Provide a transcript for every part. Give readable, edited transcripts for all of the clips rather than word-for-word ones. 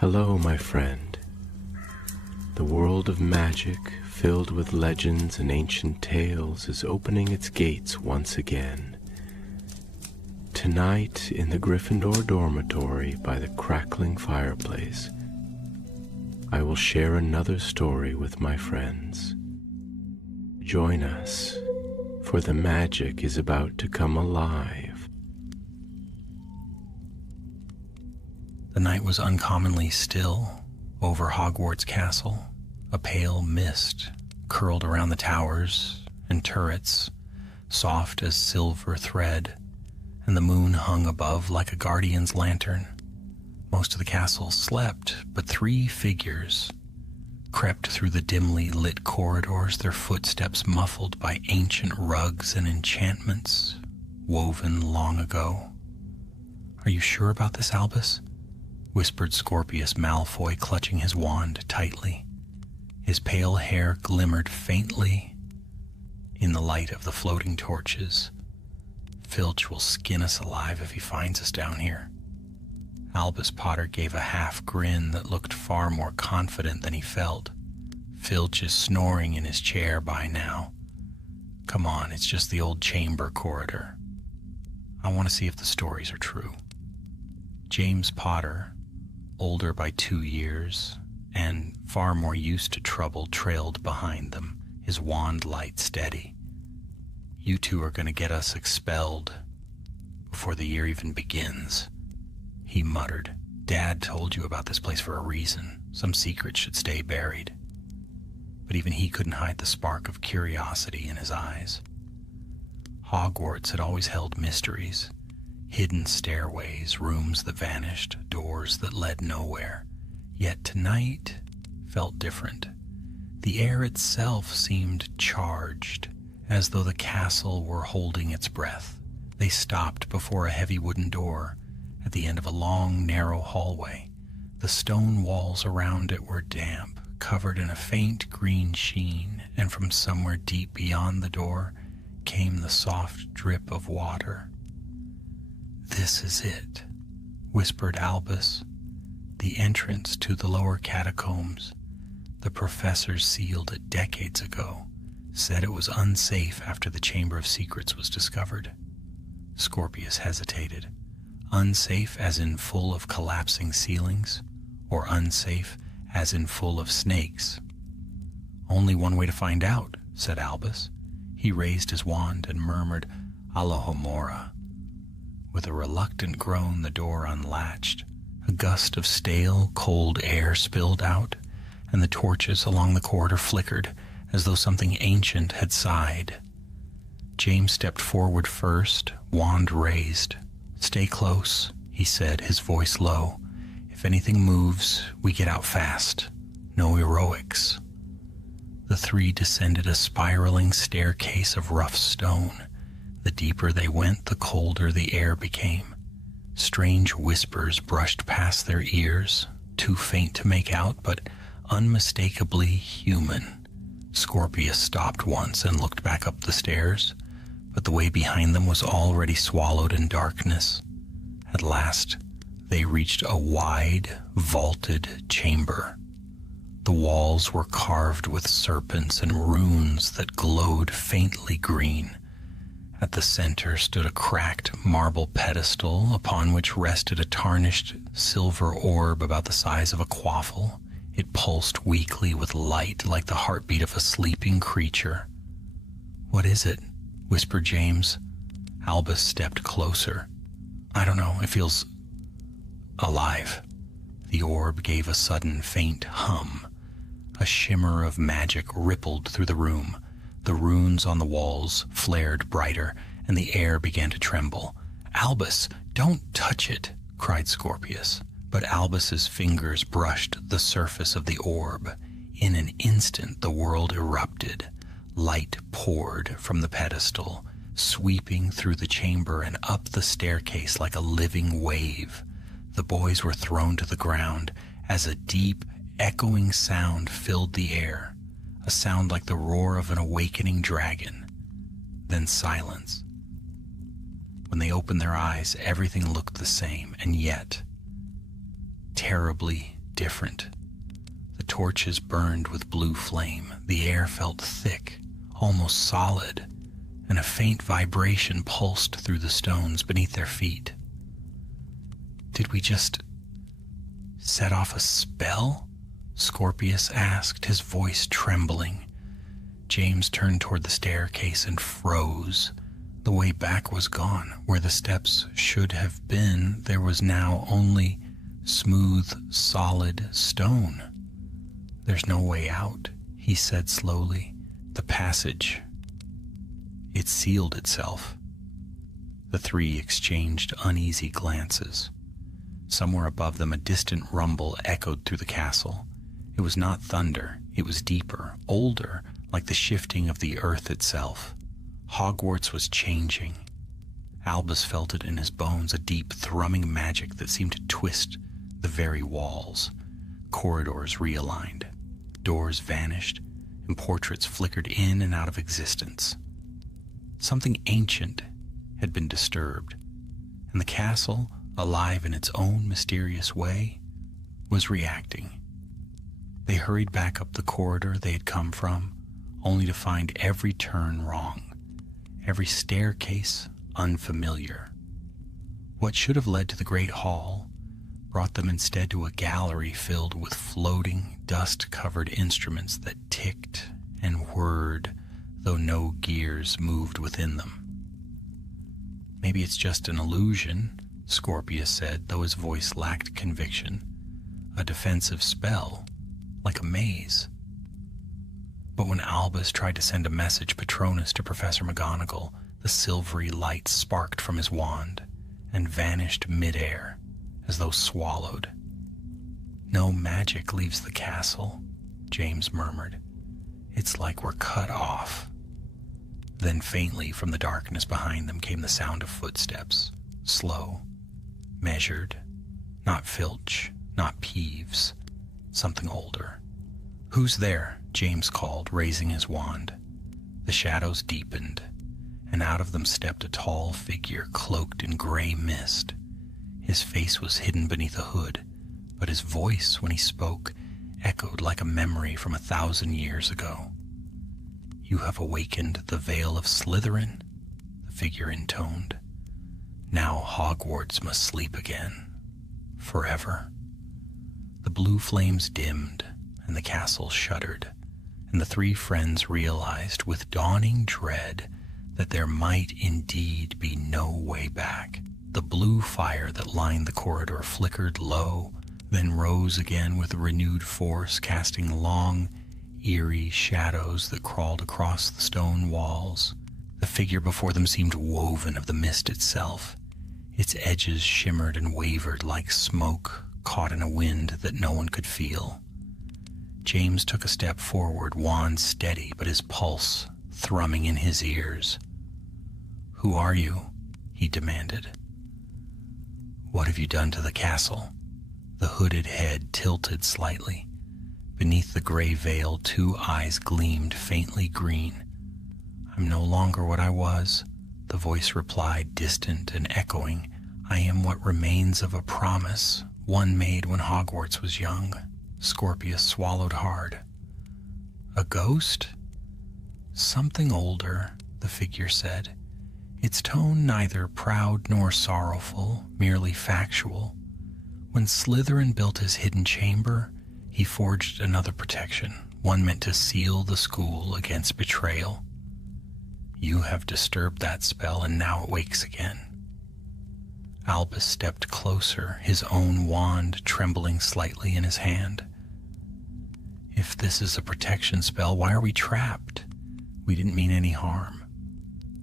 Hello, my friend. The world of magic, filled with legends and ancient tales, is opening its gates once again. Tonight, in the Gryffindor dormitory by the crackling fireplace, I will share another story with my friends. Join us, for the magic is about to come alive. The night was uncommonly still over Hogwarts Castle. A pale mist curled around the towers and turrets, soft as silver thread, and the moon hung above like a guardian's lantern. Most of the castle slept, but 3 figures crept through the dimly lit corridors, their footsteps muffled by ancient rugs and enchantments woven long ago. "Are you sure about this, Albus?" whispered Scorpius Malfoy, clutching his wand tightly. His pale hair glimmered faintly in the light of the floating torches. "Filch will skin us alive if he finds us down here." Albus Potter gave a half grin that looked far more confident than he felt. "Filch is snoring in his chair by now. Come on, it's just the old chamber corridor. I want to see if the stories are true." James Potter, older by 2 years and far more used to trouble, trailed behind them, his wand light steady. "You two are going to get us expelled before the year even begins," he muttered. "Dad told you about this place for a reason. Some secret should stay buried." But even he couldn't hide the spark of curiosity in his eyes. Hogwarts had always held mysteries. Hidden stairways, rooms that vanished, doors that led nowhere. Yet tonight felt different. The air itself seemed charged, as though the castle were holding its breath. They stopped before a heavy wooden door at the end of a long, narrow hallway. The stone walls around it were damp, covered in a faint green sheen, and from somewhere deep beyond the door came the soft drip of water. "This is it," whispered Albus. "The entrance to the lower catacombs. The professors sealed it decades ago, said it was unsafe after the Chamber of Secrets was discovered." Scorpius hesitated. Unsafe as in full of collapsing ceilings, or unsafe as in full of snakes? "Only one way to find out," said Albus. He raised his wand and murmured, "Alohomora." With a reluctant groan, the door unlatched. A gust of stale, cold air spilled out, and the torches along the corridor flickered as though something ancient had sighed. James stepped forward first, wand raised. "Stay close," he said, his voice low. "If anything moves, we get out fast. No heroics." The 3 descended a spiraling staircase of rough stone. The deeper they went, the colder the air became. Strange whispers brushed past their ears, too faint to make out, but unmistakably human. Scorpius stopped once and looked back up the stairs, but the way behind them was already swallowed in darkness. At last, they reached a wide, vaulted chamber. The walls were carved with serpents and runes that glowed faintly green. At the center stood a cracked marble pedestal upon which rested a tarnished silver orb about the size of a quaffle. It pulsed weakly with light like the heartbeat of a sleeping creature. "What is it?" whispered James. Albus stepped closer. "I don't know, it feels alive." The orb gave a sudden faint hum. A shimmer of magic rippled through the room. The runes on the walls flared brighter, and the air began to tremble. "Albus, don't touch it," cried Scorpius. But Albus's fingers brushed the surface of the orb. In an instant, the world erupted. Light poured from the pedestal, sweeping through the chamber and up the staircase like a living wave. The boys were thrown to the ground as a deep, echoing sound filled the air. A sound like the roar of an awakening dragon. Then silence. When they opened their eyes, everything looked the same, and yet terribly different. The torches burned with blue flame. The air felt thick, almost solid, and a faint vibration pulsed through the stones beneath their feet. Did we just set off a spell? Scorpius asked, his voice trembling. James turned toward the staircase and froze. The way back was gone. Where the steps should have been, there was now only smooth, solid stone. There's no way out, he said slowly. The passage. It sealed itself. The three exchanged uneasy glances. Somewhere above them, a distant rumble echoed through the castle. It was not thunder. It was deeper, older, like the shifting of the earth itself. Hogwarts was changing. Albus felt it in his bones, a deep, thrumming magic that seemed to twist the very walls. Corridors realigned. Doors vanished, and portraits flickered in and out of existence. Something ancient had been disturbed, and the castle, alive in its own mysterious way, was reacting. They hurried back up the corridor they had come from, only to find every turn wrong, every staircase unfamiliar. What should have led to the great hall brought them instead to a gallery filled with floating, dust-covered instruments that ticked and whirred, though no gears moved within them. Maybe it's just an illusion, Scorpius said, though his voice lacked conviction. A defensive spell, like a maze. But when Albus tried to send a message Patronus to Professor McGonagall, the silvery light sparked from his wand and vanished midair, as though swallowed. No magic leaves the castle, James murmured. It's like we're cut off. Then faintly from the darkness behind them came the sound of footsteps, slow, measured, not Filch, not Peeves, something older. "Who's there?" James called, raising his wand. The shadows deepened, and out of them stepped a tall figure cloaked in gray mist. His face was hidden beneath a hood, but his voice, when he spoke, echoed like a memory from 1,000 years ago. "You have awakened the Veil of Slytherin," the figure intoned. "Now Hogwarts must sleep again, forever." The blue flames dimmed, and the castle shuddered, and the three friends realized with dawning dread that there might indeed be no way back. The blue fire that lined the corridor flickered low, then rose again with renewed force, casting long, eerie shadows that crawled across the stone walls. The figure before them seemed woven of the mist itself. Its edges shimmered and wavered like smoke caught in a wind that no one could feel. James took a step forward, wand steady, but his pulse thrumming in his ears. "Who are you?" he demanded. "What have you done to the castle?" The hooded head tilted slightly. Beneath the gray veil, two eyes gleamed faintly green. "I'm no longer what I was," the voice replied, distant and echoing. "I am what remains of a promise, one made when Hogwarts was young." Scorpius swallowed hard. "A ghost?" "Something older," the figure said, its tone neither proud nor sorrowful, merely factual. "When Slytherin built his hidden chamber, he forged another protection, one meant to seal the school against betrayal. You have disturbed that spell, and now it wakes again." Albus stepped closer, his own wand trembling slightly in his hand. "If this is a protection spell, why are we trapped? We didn't mean any harm."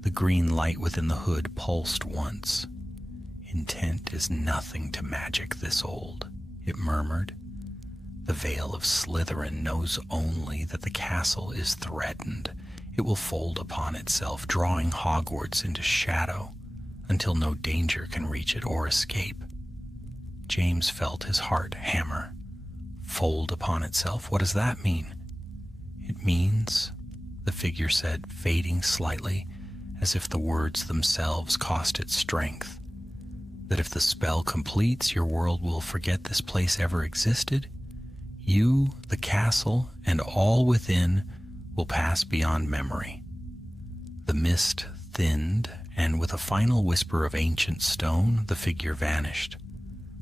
The green light within the hood pulsed once. "Intent is nothing to magic this old," it murmured. "The Veil of Slytherin knows only that the castle is threatened. It will fold upon itself, drawing Hogwarts into shadow until no danger can reach it or escape." James felt his heart hammer. "Fold upon itself? What does that mean?" "It means," the figure said, fading slightly, as if the words themselves cost it strength, "that if the spell completes, your world will forget this place ever existed. You, the castle, and all within will pass beyond memory. The mist thinned, and with a final whisper of ancient stone, the figure vanished.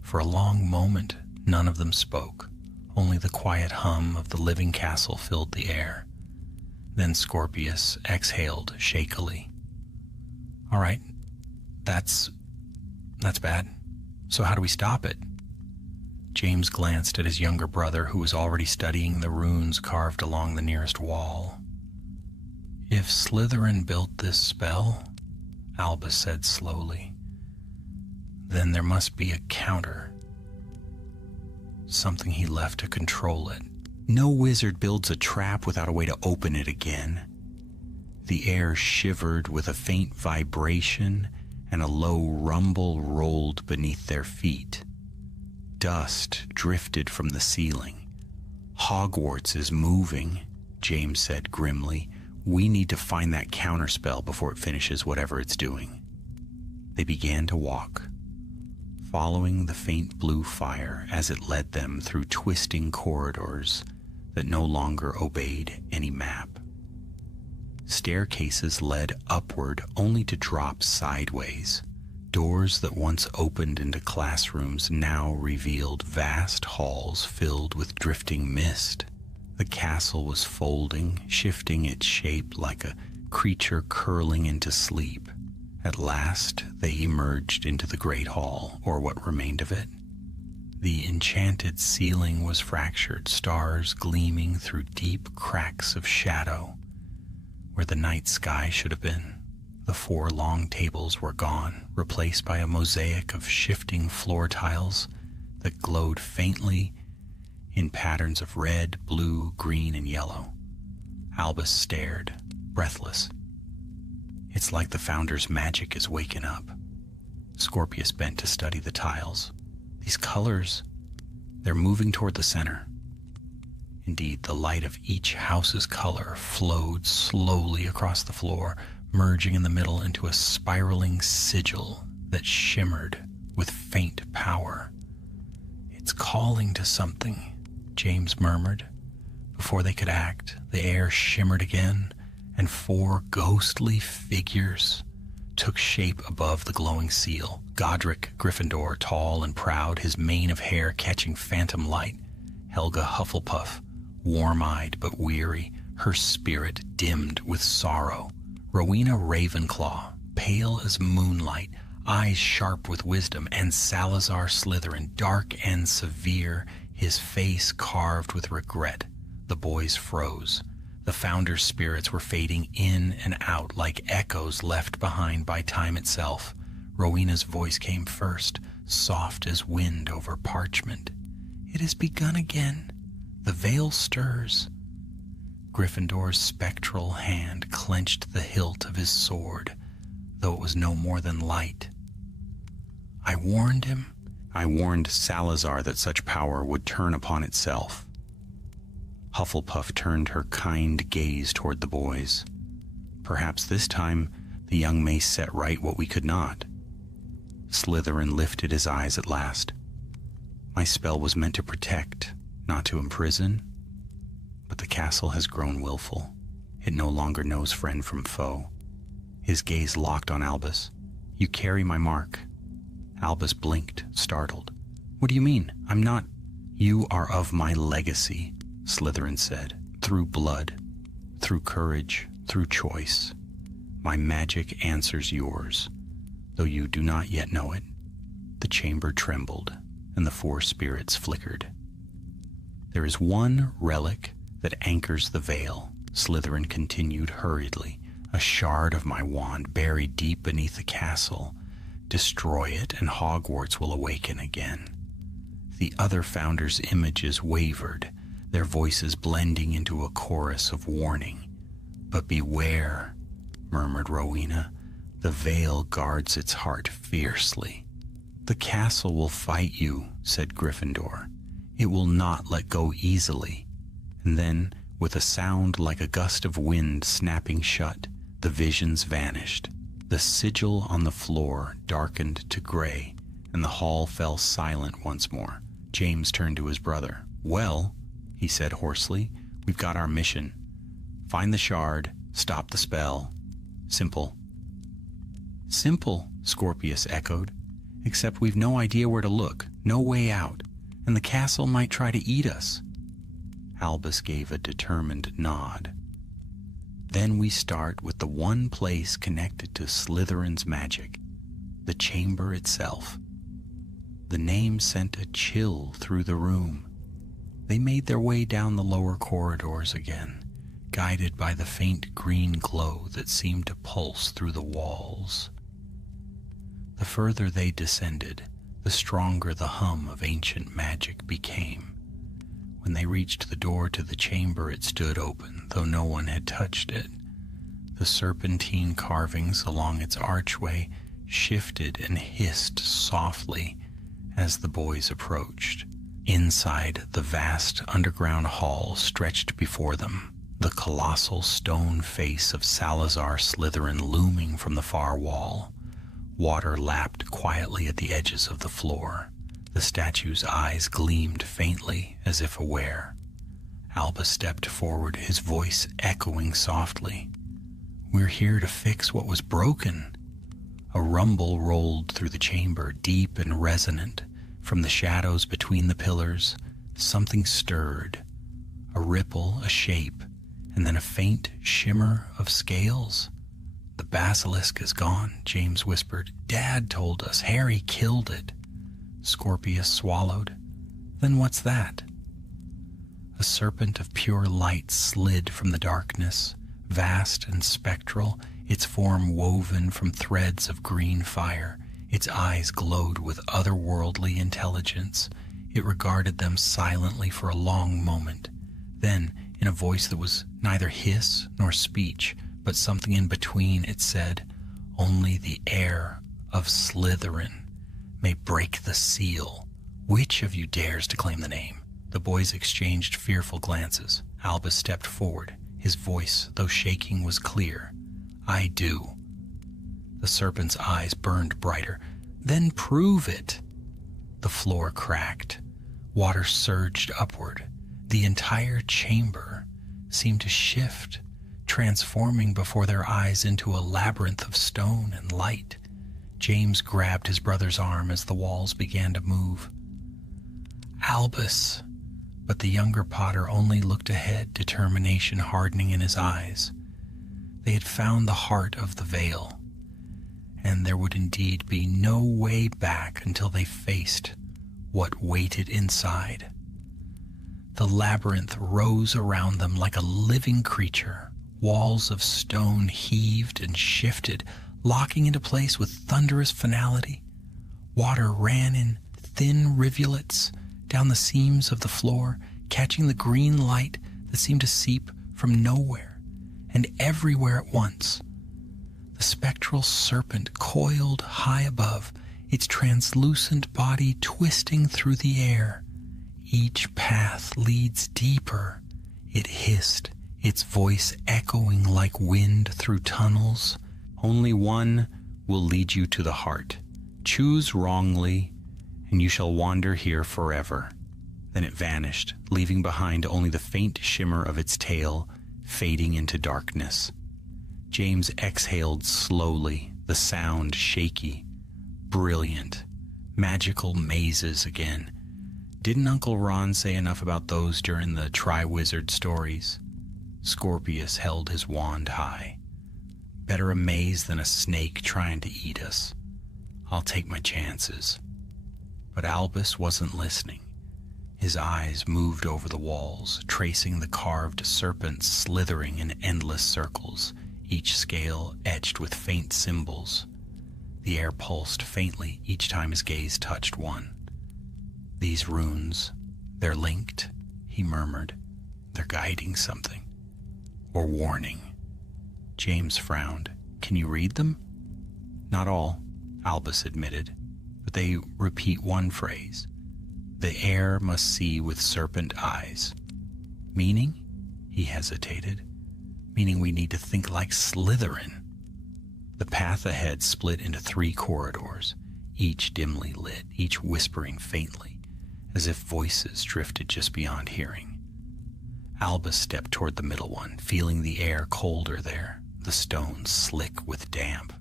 For a long moment, none of them spoke. Only the quiet hum of the living castle filled the air. Then Scorpius exhaled shakily. All right, that's bad. So how do we stop it? James glanced at his younger brother, who was already studying the runes carved along the nearest wall. If Slytherin built this spell, Albus said slowly, then there must be a counter. Something he left to control it. No wizard builds a trap without a way to open it again. The air shivered with a faint vibration, and a low rumble rolled beneath their feet. Dust drifted from the ceiling. Hogwarts is moving, James said grimly. We need to find that counterspell before it finishes whatever it's doing. They began to walk, following the faint blue fire as it led them through twisting corridors that no longer obeyed any map. Staircases led upward only to drop sideways. Doors that once opened into classrooms now revealed vast halls filled with drifting mist. The castle was folding, shifting its shape like a creature curling into sleep. At last, they emerged into the great hall, or what remained of it. The enchanted ceiling was fractured, stars gleaming through deep cracks of shadow where the night sky should have been. The 4 long tables were gone, replaced by a mosaic of shifting floor tiles that glowed faintly in patterns of red, blue, green, and yellow. Albus stared, breathless. It's like the Founder's magic is waking up. Scorpius bent to study the tiles. These colors, they're moving toward the center. Indeed, the light of each house's color flowed slowly across the floor, merging in the middle into a spiraling sigil that shimmered with faint power. It's calling to something, James murmured. Before they could act, the air shimmered again, and 4 ghostly figures took shape above the glowing seal. Godric Gryffindor, tall and proud, his mane of hair catching phantom light. Helga Hufflepuff, warm-eyed but weary, her spirit dimmed with sorrow. Rowena Ravenclaw, pale as moonlight, eyes sharp with wisdom, and Salazar Slytherin, dark and severe, his face carved with regret. The boys froze. The Founder's spirits were fading in and out like echoes left behind by time itself. Rowena's voice came first, soft as wind over parchment. It has begun again. The veil stirs. Gryffindor's spectral hand clenched the hilt of his sword, though it was no more than light. I warned him. I warned Salazar that such power would turn upon itself. Hufflepuff turned her kind gaze toward the boys. Perhaps this time the young may set right what we could not. Slytherin lifted his eyes at last. My spell was meant to protect, not to imprison. But the castle has grown willful. It no longer knows friend from foe. His gaze locked on Albus. You carry my mark. Albus blinked, startled. What do you mean? I'm not. You are of my legacy, Slytherin said. Through blood, through courage, through choice. My magic answers yours, though you do not yet know it. The chamber trembled, and the 4 spirits flickered. There is one relic that anchors the veil, Slytherin continued hurriedly, a shard of my wand buried deep beneath the castle. Destroy it, and Hogwarts will awaken again. The other Founders' images wavered, their voices blending into a chorus of warning. But beware, murmured Rowena. The veil guards its heart fiercely. The castle will fight you, said Gryffindor. It will not let go easily. And then, with a sound like a gust of wind snapping shut, the visions vanished. The sigil on the floor darkened to gray, and the hall fell silent once more. James turned to his brother. Well, he said hoarsely. "We've got our mission. Find the shard, stop the spell. Simple." "Simple," Scorpius echoed, "except we've no idea where to look, no way out, and the castle might try to eat us." Albus gave a determined nod. "Then we start with the one place connected to Slytherin's magic, the chamber itself." The name sent a chill through the room. They made their way down the lower corridors again, guided by the faint green glow that seemed to pulse through the walls. The further they descended, the stronger the hum of ancient magic became. When they reached the door to the chamber, it stood open, though no one had touched it. The serpentine carvings along its archway shifted and hissed softly as the boys approached. Inside, the vast underground hall stretched before them, the colossal stone face of Salazar Slytherin looming from the far wall. Water lapped quietly at the edges of the floor. The statue's eyes gleamed faintly, as if aware. Albus stepped forward, his voice echoing softly. "We're here to fix what was broken." A rumble rolled through the chamber, deep and resonant. From the shadows between the pillars, something stirred. A ripple, a shape, and then a faint shimmer of scales. "The basilisk is gone," James whispered. "Dad told us. Harry killed it." Scorpius swallowed. "Then what's that?" A serpent of pure light slid from the darkness, vast and spectral, its form woven from threads of green fire. Its eyes glowed with otherworldly intelligence. It regarded them silently for a long moment. Then, in a voice that was neither hiss nor speech, but something in between, it said, "Only the heir of Slytherin may break the seal. Which of you dares to claim the name?" The boys exchanged fearful glances. Albus stepped forward. His voice, though shaking, was clear. "I do." The serpent's eyes burned brighter. "Then prove it." The floor cracked. Water surged upward. The entire chamber seemed to shift, transforming before their eyes into a labyrinth of stone and light. James grabbed his brother's arm as the walls began to move. "Albus!" But the younger Potter only looked ahead, determination hardening in his eyes. They had found the heart of the veil, and there would indeed be no way back until they faced what waited inside. The labyrinth rose around them like a living creature. Walls of stone heaved and shifted, locking into place with thunderous finality. Water ran in thin rivulets down the seams of the floor, catching the green light that seemed to seep from nowhere and everywhere at once. The spectral serpent coiled high above, its translucent body twisting through the air. "Each path leads deeper," it hissed, its voice echoing like wind through tunnels. "Only one will lead you to the heart. Choose wrongly, and you shall wander here forever." Then it vanished, leaving behind only the faint shimmer of its tail, fading into darkness. James exhaled slowly, the sound shaky. Brilliant. Magical mazes again. Didn't Uncle Ron say enough about those during the Tri-Wizard stories? Scorpius held his wand high. "Better a maze than a snake trying to eat us. I'll take my chances." But Albus wasn't listening. His eyes moved over the walls, tracing the carved serpents slithering in endless circles, each scale etched with faint symbols. The air pulsed faintly each time his gaze touched one. "These runes, they're linked," he murmured. "They're guiding something. Or warning." James frowned. "Can you read them?" "Not all," Albus admitted, "but they repeat one phrase. The heir must see with serpent eyes." "Meaning?" He hesitated. "Meaning we need to think like Slytherin." The path ahead split into 3 corridors, each dimly lit, each whispering faintly, as if voices drifted just beyond hearing. Albus stepped toward the middle one, feeling the air colder there, the stones slick with damp.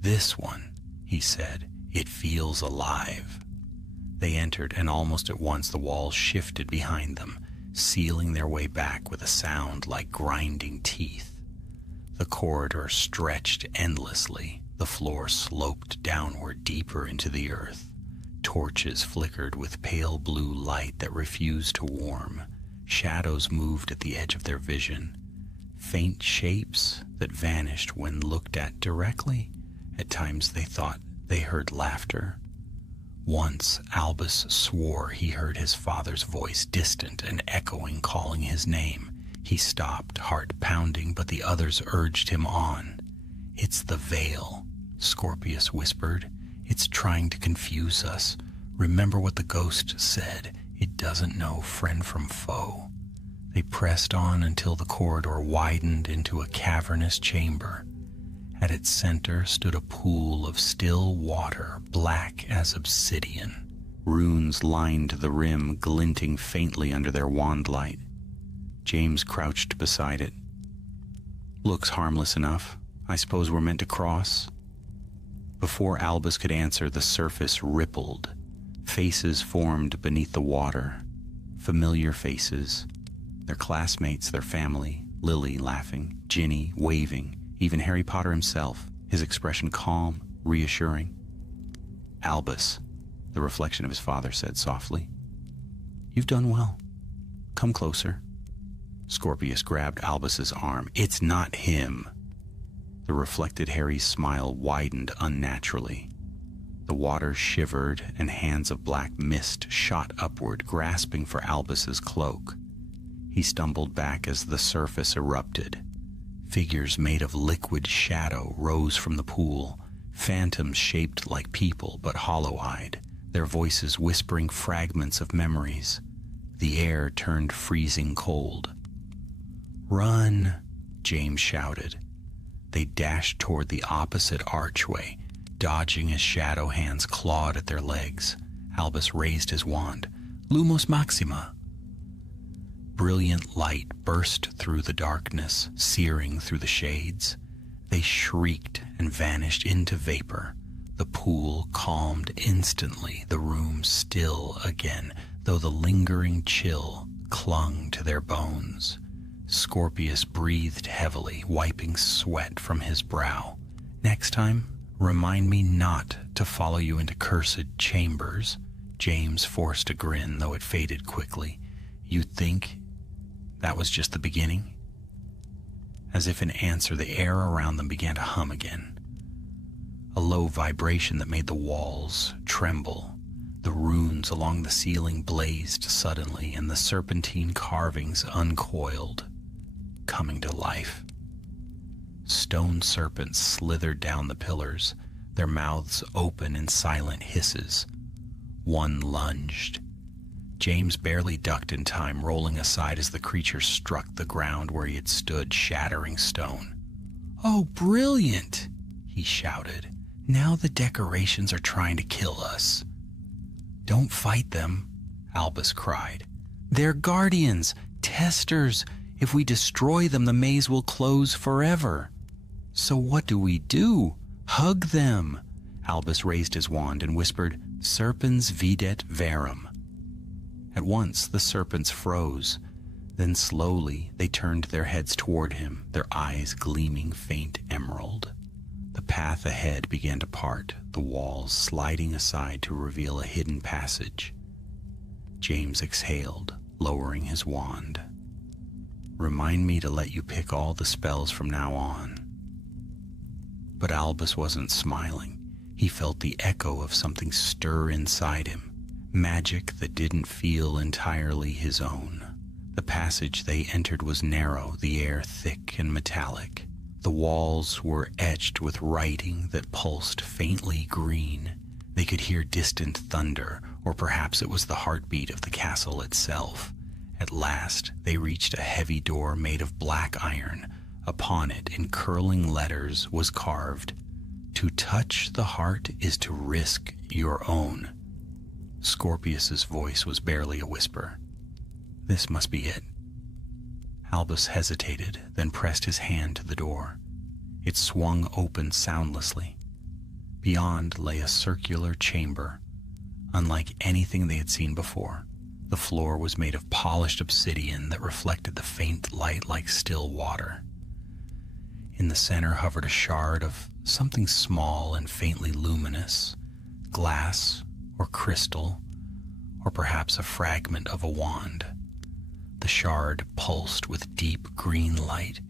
"This one," he said, "it feels alive." They entered, and almost at once the walls shifted behind them, sealing their way back with a sound like grinding teeth. The corridor stretched endlessly. The floor sloped downward deeper into the earth. Torches flickered with pale blue light that refused to warm. Shadows moved at the edge of their vision. Faint shapes that vanished when looked at directly. At times they thought they heard laughter. Once Albus swore he heard his father's voice, distant and echoing, calling his name. He stopped, heart pounding, but the others urged him on. "It's the veil," Scorpius whispered. "It's trying to confuse us. Remember what the ghost said. It doesn't know friend from foe." They pressed on until the corridor widened into a cavernous chamber. At its center stood a pool of still water, black as obsidian. Runes lined the rim, glinting faintly under their wand light. James crouched beside it. "Looks harmless enough. I suppose we're meant to cross?" Before Albus could answer, the surface rippled. Faces formed beneath the water. Familiar faces. Their classmates, their family, Lily laughing, Ginny waving, even Harry Potter himself, his expression calm, reassuring. "Albus," the reflection of his father said softly, "you've done well. Come closer." Scorpius grabbed Albus's arm. "It's not him." The reflected Harry's smile widened unnaturally. The water shivered, and hands of black mist shot upward, grasping for Albus's cloak. He stumbled back as the surface erupted. Figures made of liquid shadow rose from the pool, phantoms shaped like people but hollow-eyed, their voices whispering fragments of memories. The air turned freezing cold. "Run!" James shouted. They dashed toward the opposite archway, dodging as shadow hands clawed at their legs. Albus raised his wand. "Lumos Maxima!" Brilliant light burst through the darkness, searing through the shades. They shrieked and vanished into vapor. The pool calmed instantly, the room still again, though the lingering chill clung to their bones. Scorpius breathed heavily, wiping sweat from his brow. "Next time, remind me not to follow you into cursed chambers." James forced a grin, though it faded quickly. "You think that was just the beginning?" As if in answer, the air around them began to hum again. A low vibration that made the walls tremble. The runes along the ceiling blazed suddenly, and the serpentine carvings uncoiled, coming to life. Stone serpents slithered down the pillars, their mouths open in silent hisses. One lunged. James barely ducked in time, rolling aside as the creature struck the ground where he had stood, shattering stone. "Oh, brilliant!" he shouted. "Now the decorations are trying to kill us." "Don't fight them," Albus cried. "They're guardians, testers. If we destroy them, the maze will close forever." "So what do we do?" "Hug them." Albus raised his wand and whispered, "Serpens videt verum." At once the serpents froze. Then slowly they turned their heads toward him, their eyes gleaming faint emerald. The path ahead began to part, the walls sliding aside to reveal a hidden passage. James exhaled, lowering his wand. "Remind me to let you pick all the spells from now on." But Albus wasn't smiling. He felt the echo of something stir inside him. Magic that didn't feel entirely his own. The passage they entered was narrow, the air thick and metallic. The walls were etched with writing that pulsed faintly green. They could hear distant thunder, or perhaps it was the heartbeat of the castle itself. At last, they reached a heavy door made of black iron. Upon it, in curling letters, was carved, "To touch the heart is to risk your own." Scorpius's voice was barely a whisper. "This must be it." Albus hesitated, then pressed his hand to the door. It swung open soundlessly. Beyond lay a circular chamber, unlike anything they had seen before. The floor was made of polished obsidian that reflected the faint light like still water. In the center hovered a shard of something small and faintly luminous, glass or crystal, or perhaps a fragment of a wand. The shard pulsed with deep green light,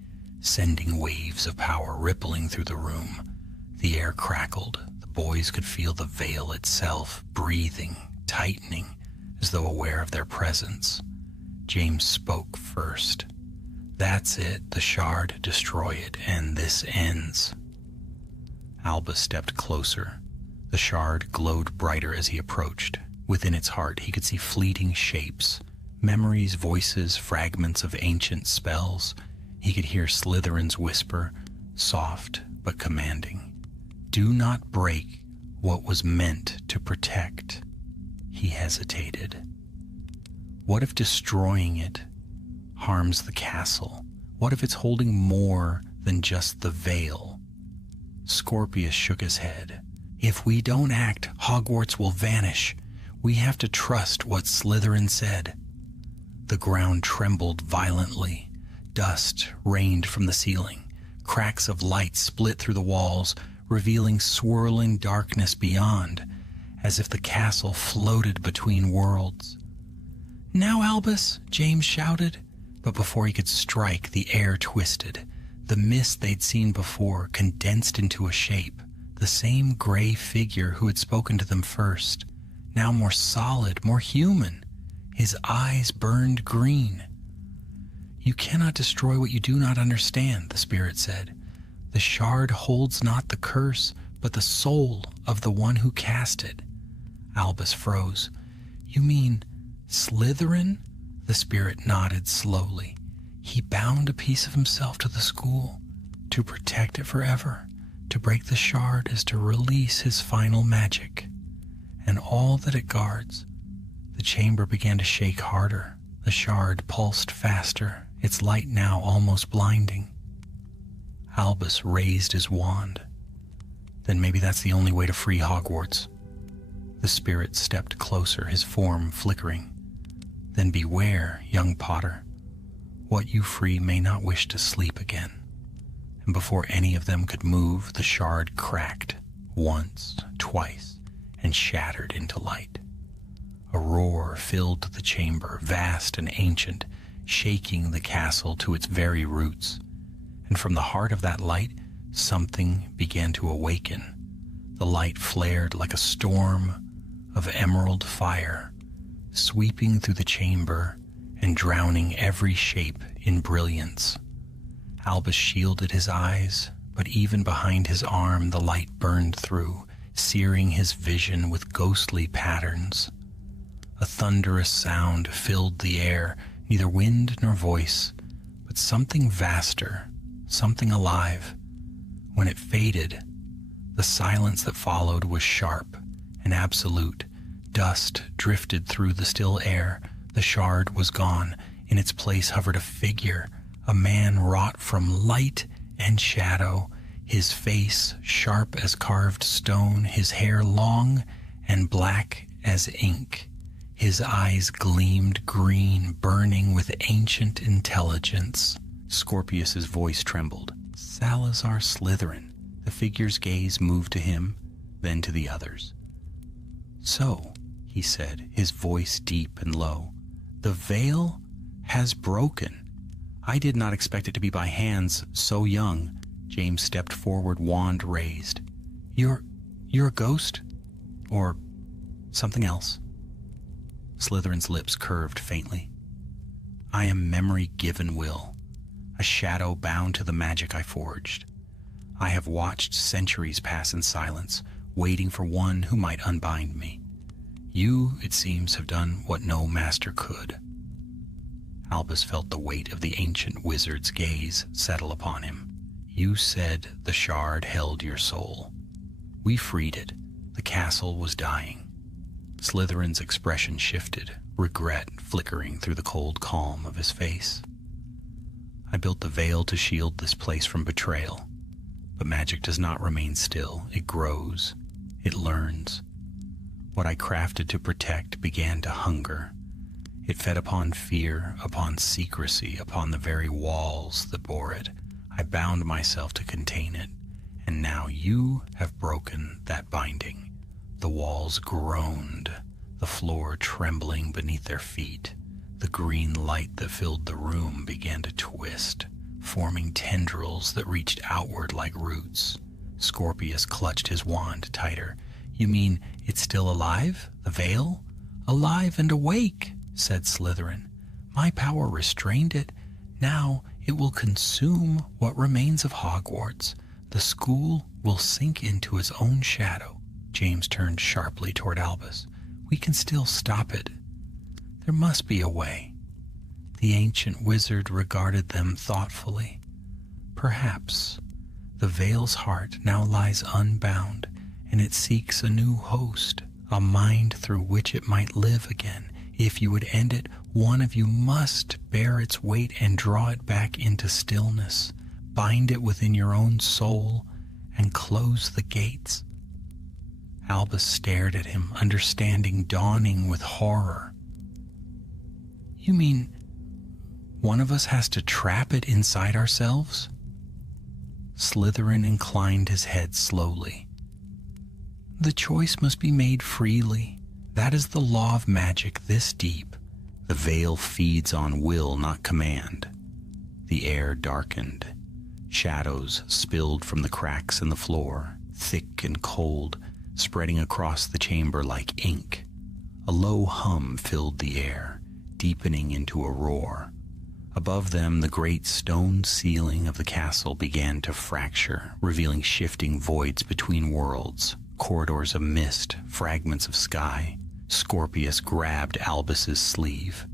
sending waves of power rippling through the room. The air crackled. The boys could feel the veil itself breathing, tightening, as though aware of their presence. James spoke first. "That's it, the shard, destroy it, and this ends." Albus stepped closer. The shard glowed brighter as he approached. Within its heart, he could see fleeting shapes, memories, voices, fragments of ancient spells. He could hear Slytherin's whisper, soft but commanding. "Do not break what was meant to protect." He hesitated. What if destroying it harms the castle? What if it's holding more than just the veil? Scorpius shook his head. "If we don't act, Hogwarts will vanish. We have to trust what Slytherin said." The ground trembled violently. Dust rained from the ceiling. Cracks of light split through the walls, revealing swirling darkness beyond, as if the castle floated between worlds. "Now, Albus!" James shouted. But before he could strike, the air twisted. The mist they'd seen before condensed into a shape, the same gray figure who had spoken to them first, now more solid, more human. His eyes burned green. "You cannot destroy what you do not understand," the spirit said. "The shard holds not the curse, but the soul of the one who cast it." Albus froze. "You mean Slytherin?" The spirit nodded slowly. "He bound a piece of himself to the school to protect it forever. To break the shard is to release his final magic and all that it guards." The chamber began to shake harder. The shard pulsed faster, its light now almost blinding. Albus raised his wand. "Then maybe that's the only way to free Hogwarts." The spirit stepped closer, his form flickering. "Then beware, young Potter. What you free may not wish to sleep again." And before any of them could move, the shard cracked once, twice, and shattered into light. A roar filled the chamber, vast and ancient, shaking the castle to its very roots. And from the heart of that light, something began to awaken. The light flared like a storm of emerald fire, sweeping through the chamber and drowning every shape in brilliance. Albus shielded his eyes, but even behind his arm the light burned through, searing his vision with ghostly patterns. A thunderous sound filled the air, neither wind nor voice, but something vaster, something alive. When it faded, the silence that followed was sharp and absolute. Dust drifted through the still air. The shard was gone. In its place hovered a figure, a man wrought from light and shadow, his face sharp as carved stone, his hair long and black as ink. His eyes gleamed green, burning with ancient intelligence. Scorpius's voice trembled. "Salazar Slytherin." The figure's gaze moved to him, then to the others. "So," he said, his voice deep and low, "the veil has broken. I did not expect it to be by hands so young." James stepped forward, wand raised. You're a ghost? Or something else?" Slytherin's lips curved faintly. "I am memory given will, a shadow bound to the magic I forged. I have watched centuries pass in silence, waiting for one who might unbind me. You, it seems, have done what no master could." Albus felt the weight of the ancient wizard's gaze settle upon him. "You said the shard held your soul. We freed it. The castle was dying." Slytherin's expression shifted, regret flickering through the cold calm of his face. I built the veil to shield this place from betrayal. But magic does not remain still. It grows. It learns. What I crafted to protect began to hunger. It fed upon fear, upon secrecy, upon the very walls that bore it. I bound myself to contain it, and now you have broken that binding. The walls groaned, the floor trembling beneath their feet. The green light that filled the room began to twist, forming tendrils that reached outward like roots. Scorpius clutched his wand tighter. "You mean it's still alive? The veil?" "Alive and awake," said Slytherin. "My power restrained it. Now it will consume what remains of Hogwarts. The school will sink into its own shadow." James turned sharply toward Albus. "We can still stop it. There must be a way." The ancient wizard regarded them thoughtfully. "Perhaps. The veil's heart now lies unbound, and it seeks a new host, a mind through which it might live again. If you would end it, one of you must bear its weight and draw it back into stillness. Bind it within your own soul and close the gates." Albus stared at him, understanding dawning with horror. "You mean one of us has to trap it inside ourselves?" Slytherin inclined his head slowly. "The choice must be made freely. That is the law of magic this deep. The veil feeds on will, not command." The air darkened. Shadows spilled from the cracks in the floor, thick and cold, spreading across the chamber like ink. A low hum filled the air, deepening into a roar. Above them, the great stone ceiling of the castle began to fracture, revealing shifting voids between worlds, corridors of mist, fragments of sky. Scorpius grabbed Albus's sleeve.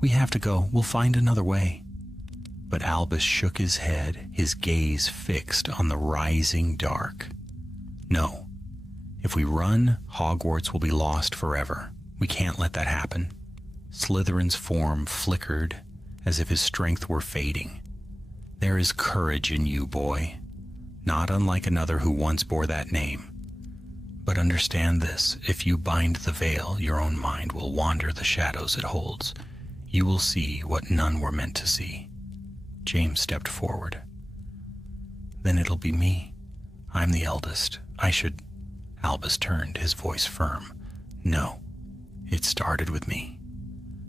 "We have to go. We'll find another way." But Albus shook his head, his gaze fixed on the rising dark. "No. If we run, Hogwarts will be lost forever. We can't let that happen." Slytherin's form flickered as if his strength were fading. "There is courage in you, boy, not unlike another who once bore that name. But understand this, if you bind the veil, your own mind will wander the shadows it holds. You will see what none were meant to see." James stepped forward. "Then it'll be me. I'm the eldest. I should—" Albus turned, his voice firm. "No, it started with me."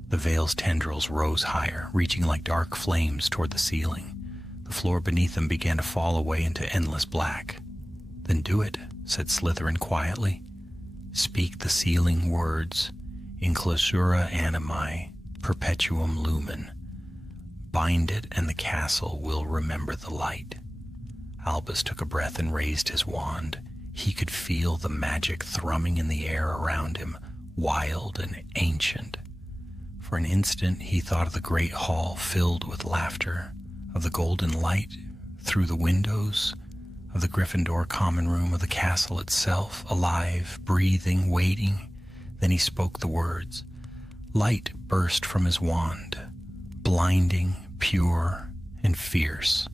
The veil's tendrils rose higher, reaching like dark flames toward the ceiling. The floor beneath them began to fall away into endless black. "Then do it," said Slytherin quietly. "Speak the sealing words, in clausura animae, perpetuum lumen. Bind it, and the castle will remember the light." Albus took a breath and raised his wand. He could feel the magic thrumming in the air around him, wild and ancient. For an instant he thought of the great hall filled with laughter, of the golden light through the windows, of the Gryffindor common room, of the castle itself, alive, breathing, waiting. Then he spoke the words. Light burst from his wand, blinding, pure, and fierce.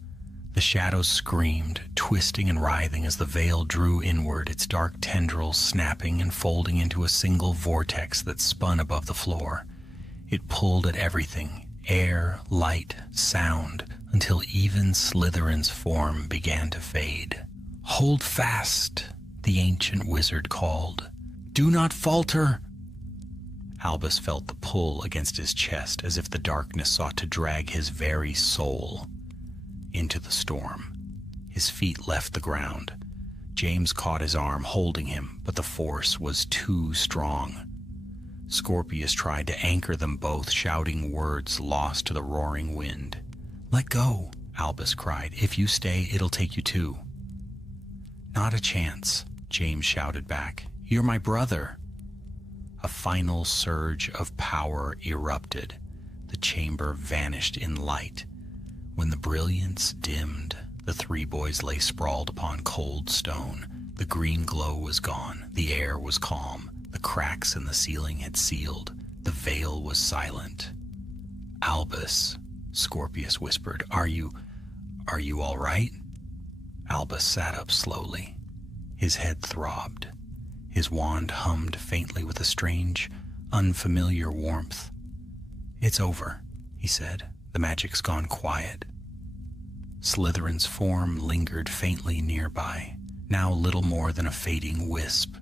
The shadows screamed, twisting and writhing as the veil drew inward, its dark tendrils snapping and folding into a single vortex that spun above the floor. It pulled at everything, air, light, sound, until even Slytherin's form began to fade. "Hold fast," the ancient wizard called. "Do not falter." Albus felt the pull against his chest as if the darkness sought to drag his very soul into the storm. His feet left the ground. James caught his arm, holding him, but the force was too strong. Scorpius tried to anchor them both, shouting words lost to the roaring wind. "Let go," Albus cried. "If you stay, it'll take you too." "Not a chance," James shouted back. "You're my brother." A final surge of power erupted. The chamber vanished in light. When the brilliance dimmed, the three boys lay sprawled upon cold stone. The green glow was gone. The air was calm. The cracks in the ceiling had sealed. The veil was silent. Albus Scorpius whispered. Are you all right? Albus sat up slowly. His head throbbed. His wand hummed faintly with a strange, unfamiliar warmth. It's over, he said. The magic's gone quiet. Slytherin's form lingered faintly nearby, now little more than a fading wisp.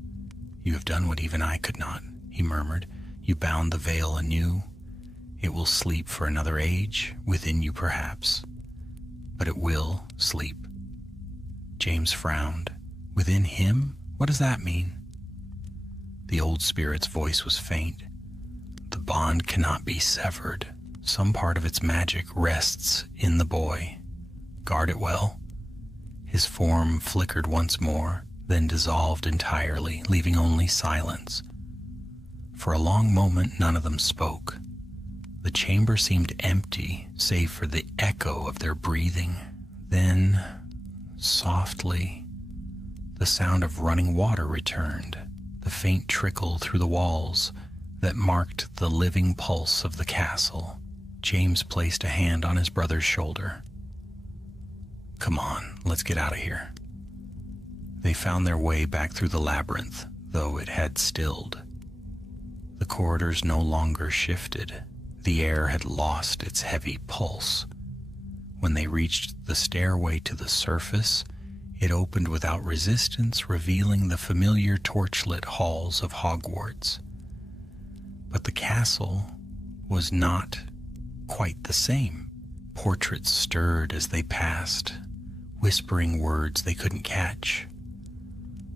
You have done what even I could not, he murmured. You bound the veil anew. It will sleep for another age, within you perhaps. But it will sleep. James frowned. Within him? What does that mean? The old spirit's voice was faint. The bond cannot be severed. Some part of its magic rests in the boy. Guard it well. His form flickered once more, then dissolved entirely, leaving only silence. For a long moment, none of them spoke. The chamber seemed empty, save for the echo of their breathing. Then, softly, the sound of running water returned, the faint trickle through the walls that marked the living pulse of the castle. James placed a hand on his brother's shoulder. Come on, let's get out of here. They found their way back through the labyrinth, though it had stilled. The corridors no longer shifted. The air had lost its heavy pulse. When they reached the stairway to the surface, it opened without resistance, revealing the familiar torchlit halls of Hogwarts. But the castle was not quite the same. Portraits stirred as they passed, whispering words they couldn't catch.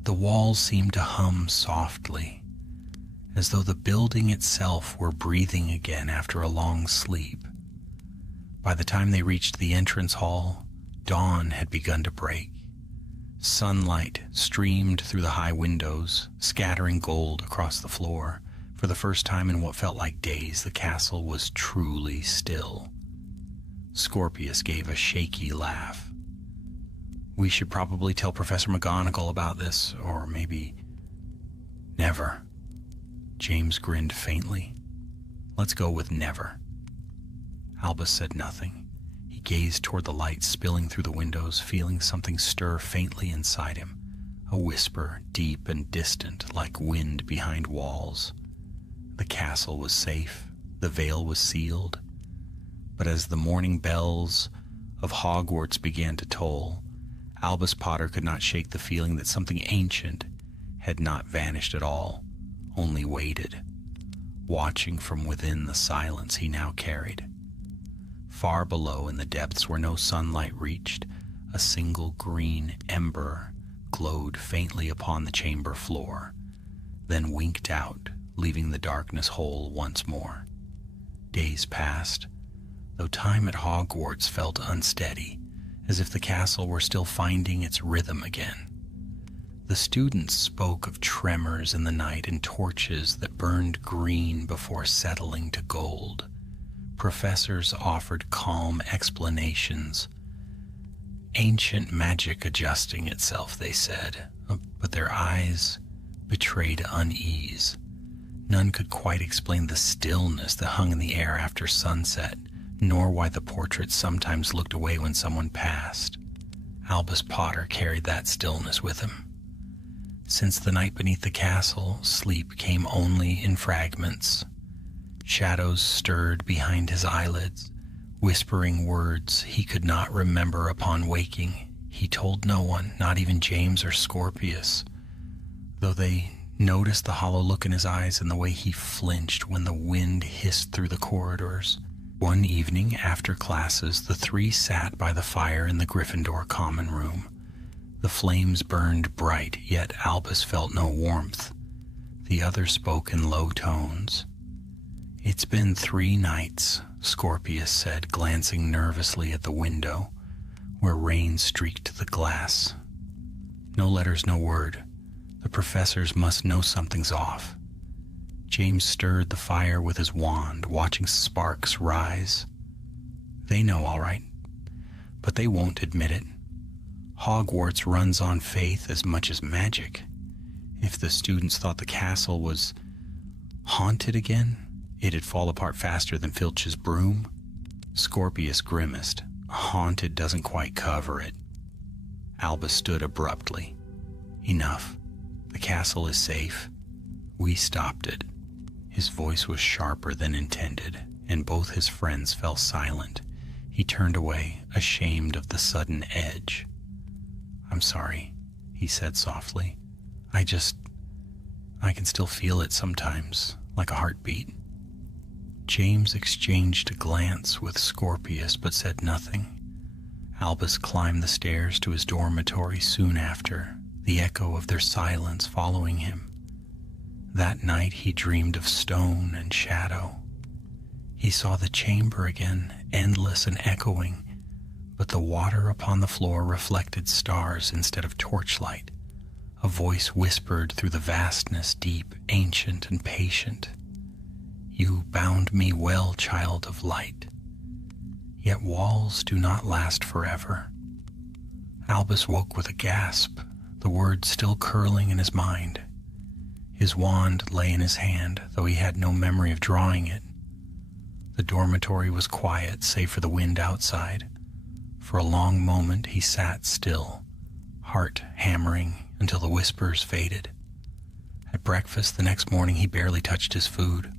The walls seemed to hum softly, as though the building itself were breathing again after a long sleep. By the time they reached the entrance hall, dawn had begun to break. Sunlight streamed through the high windows, scattering gold across the floor. For the first time in what felt like days, the castle was truly still. Scorpius gave a shaky laugh. We should probably tell Professor McGonagall about this, or maybe never. James grinned faintly. Let's go with never. Albus said nothing. He gazed toward the light spilling through the windows, feeling something stir faintly inside him, a whisper, deep and distant, like wind behind walls. The castle was safe, the veil was sealed, but as the morning bells of Hogwarts began to toll, Albus Potter could not shake the feeling that something ancient had not vanished at all, only waited, watching from within the silence he now carried. Far below, in the depths where no sunlight reached, a single green ember glowed faintly upon the chamber floor, then winked out, leaving the darkness whole once more. Days passed, though time at Hogwarts felt unsteady, as if the castle were still finding its rhythm again. The students spoke of tremors in the night and torches that burned green before settling to gold. Professors offered calm explanations. Ancient magic adjusting itself, they said, but their eyes betrayed unease. None could quite explain the stillness that hung in the air after sunset, nor why the portraits sometimes looked away when someone passed. Albus Potter carried that stillness with him. Since the night beneath the castle, sleep came only in fragments. Shadows stirred behind his eyelids, whispering words he could not remember upon waking. He told no one, not even James or Scorpius, though they noticed the hollow look in his eyes and the way he flinched when the wind hissed through the corridors. One evening after classes, the three sat by the fire in the Gryffindor common room. The flames burned bright, yet Albus felt no warmth. The other spoke in low tones. "It's been 3 nights," Scorpius said, glancing nervously at the window, where rain streaked the glass. "No letters, no word. The professors must know something's off." James stirred the fire with his wand, watching sparks rise. "They know, all right, but they won't admit it. Hogwarts runs on faith as much as magic. If the students thought the castle was haunted again, it'd fall apart faster than Filch's broom." Scorpius grimaced. Haunted doesn't quite cover it. Albus stood abruptly. Enough. The castle is safe. We stopped it. His voice was sharper than intended, and both his friends fell silent. He turned away, ashamed of the sudden edge. I'm sorry, he said softly. I can still feel it sometimes, like a heartbeat. James exchanged a glance with Scorpius, but said nothing. Albus climbed the stairs to his dormitory soon after, the echo of their silence following him. That night he dreamed of stone and shadow. He saw the chamber again, endless and echoing, but the water upon the floor reflected stars instead of torchlight. A voice whispered through the vastness, deep, ancient, and patient. You bound me well, child of light. Yet walls do not last forever. Albus woke with a gasp, the words still curling in his mind. His wand lay in his hand, though he had no memory of drawing it. The dormitory was quiet, save for the wind outside. For a long moment he sat still, heart hammering until the whispers faded. At breakfast the next morning he barely touched his food.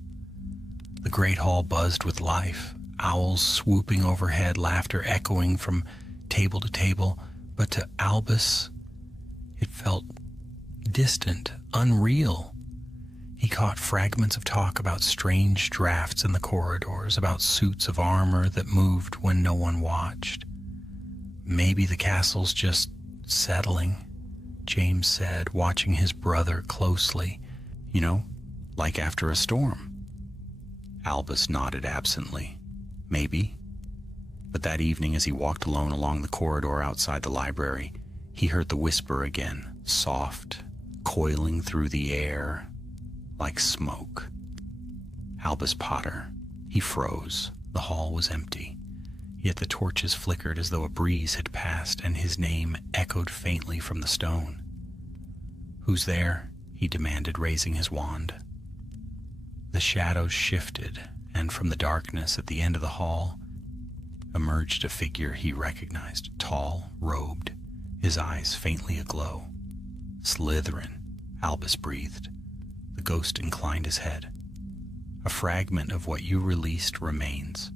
The great hall buzzed with life, owls swooping overhead, laughter echoing from table to table, but to Albus it felt distant, unreal. He caught fragments of talk about strange drafts in the corridors, about suits of armor that moved when no one watched. Maybe the castle's just settling, James said, watching his brother closely. You know, like after a storm. Albus nodded absently. Maybe. But that evening, as he walked alone along the corridor outside the library, he heard the whisper again, soft, coiling through the air, like smoke. Albus Potter. He froze. The hall was empty. Yet the torches flickered as though a breeze had passed, and his name echoed faintly from the stone. Who's there? He demanded, raising his wand. The shadows shifted, and from the darkness at the end of the hall emerged a figure he recognized, tall, robed, his eyes faintly aglow. Slytherin, Albus breathed. The ghost inclined his head. A fragment of what you released remains.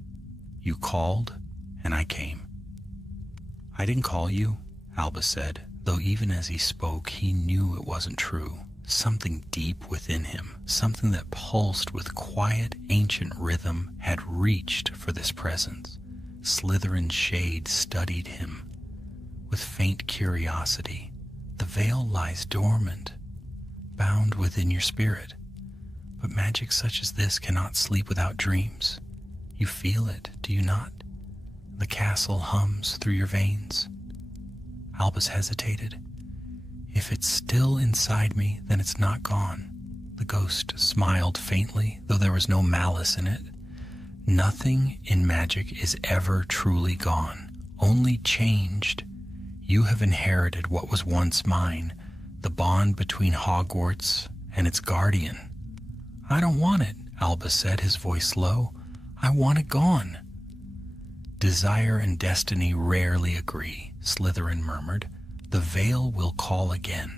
You called, and I came. I didn't call you, Albus said, though even as he spoke, he knew it wasn't true. Something deep within him, something that pulsed with quiet, ancient rhythm, had reached for this presence. Slytherin's shade studied him with faint curiosity. The veil lies dormant, bound within your spirit. But magic such as this cannot sleep without dreams. You feel it, do you not? The castle hums through your veins. Albus hesitated. If it's still inside me, then it's not gone. The ghost smiled faintly, though there was no malice in it. Nothing in magic is ever truly gone, only changed. You have inherited what was once mine, the bond between Hogwarts and its guardian. I don't want it, Albus said, his voice low. I want it gone. Desire and destiny rarely agree, Slytherin murmured. The veil will call again,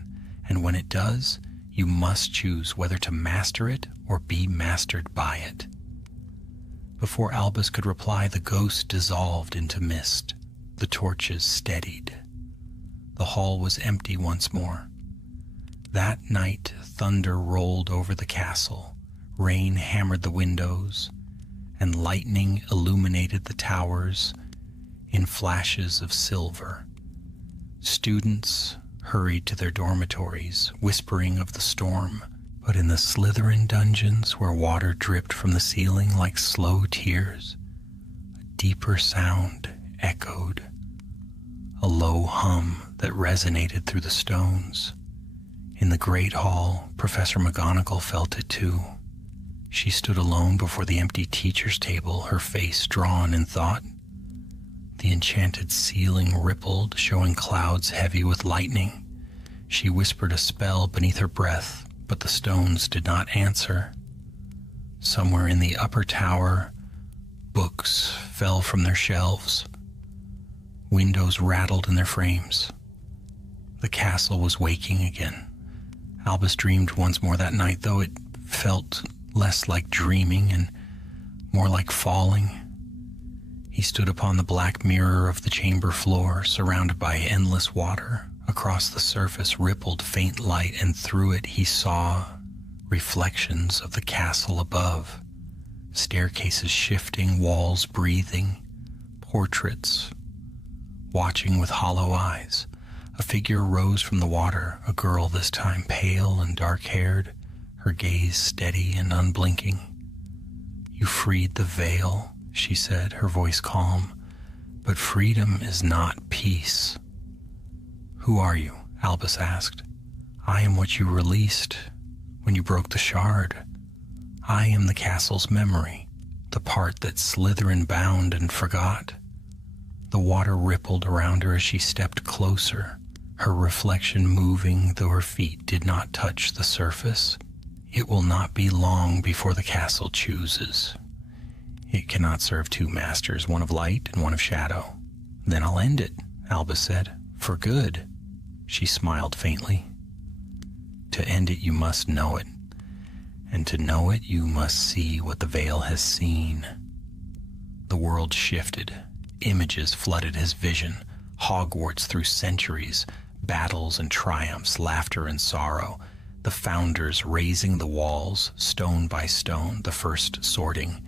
and when it does, you must choose whether to master it or be mastered by it. Before Albus could reply, the ghost dissolved into mist. The torches steadied. The hall was empty once more. That night, thunder rolled over the castle, rain hammered the windows, and lightning illuminated the towers in flashes of silver. Students hurried to their dormitories, whispering of the storm, but in the Slytherin dungeons where water dripped from the ceiling like slow tears, a deeper sound echoed, a low hum that resonated through the stones. In the great hall, Professor McGonagall felt it too. She stood alone before the empty teacher's table, her face drawn in thought. The enchanted ceiling rippled, showing clouds heavy with lightning. She whispered a spell beneath her breath, but the stones did not answer. Somewhere in the upper tower, Books fell from their shelves. Windows rattled in their frames. The castle was waking again. Albus dreamed once more that night, though it felt less like dreaming and more like falling. He stood upon the black mirror of the chamber floor, surrounded by endless water. Across the surface rippled faint light, and through it he saw reflections of the castle above. Staircases shifting, walls breathing, portraits watching with hollow eyes. A figure rose from the water, a girl this time, pale and dark-haired, her gaze steady and unblinking. "You freed the veil," she said, her voice calm, "but freedom is not peace." "Who are you?" Albus asked. "I am what you released when you broke the shard. I am the castle's memory, the part that Slytherin bound and forgot." The water rippled around her as she stepped closer, her reflection moving though her feet did not touch the surface. "It will not be long before the castle chooses. It cannot serve two masters, one of light and one of shadow." "Then I'll end it," Albus said. "For good." She smiled faintly. "To end it, you must know it. And to know it, you must see what the veil has seen." The world shifted. Images flooded his vision. Hogwarts through centuries, battles and triumphs, laughter and sorrow. The founders raising the walls, stone by stone, the first sorting,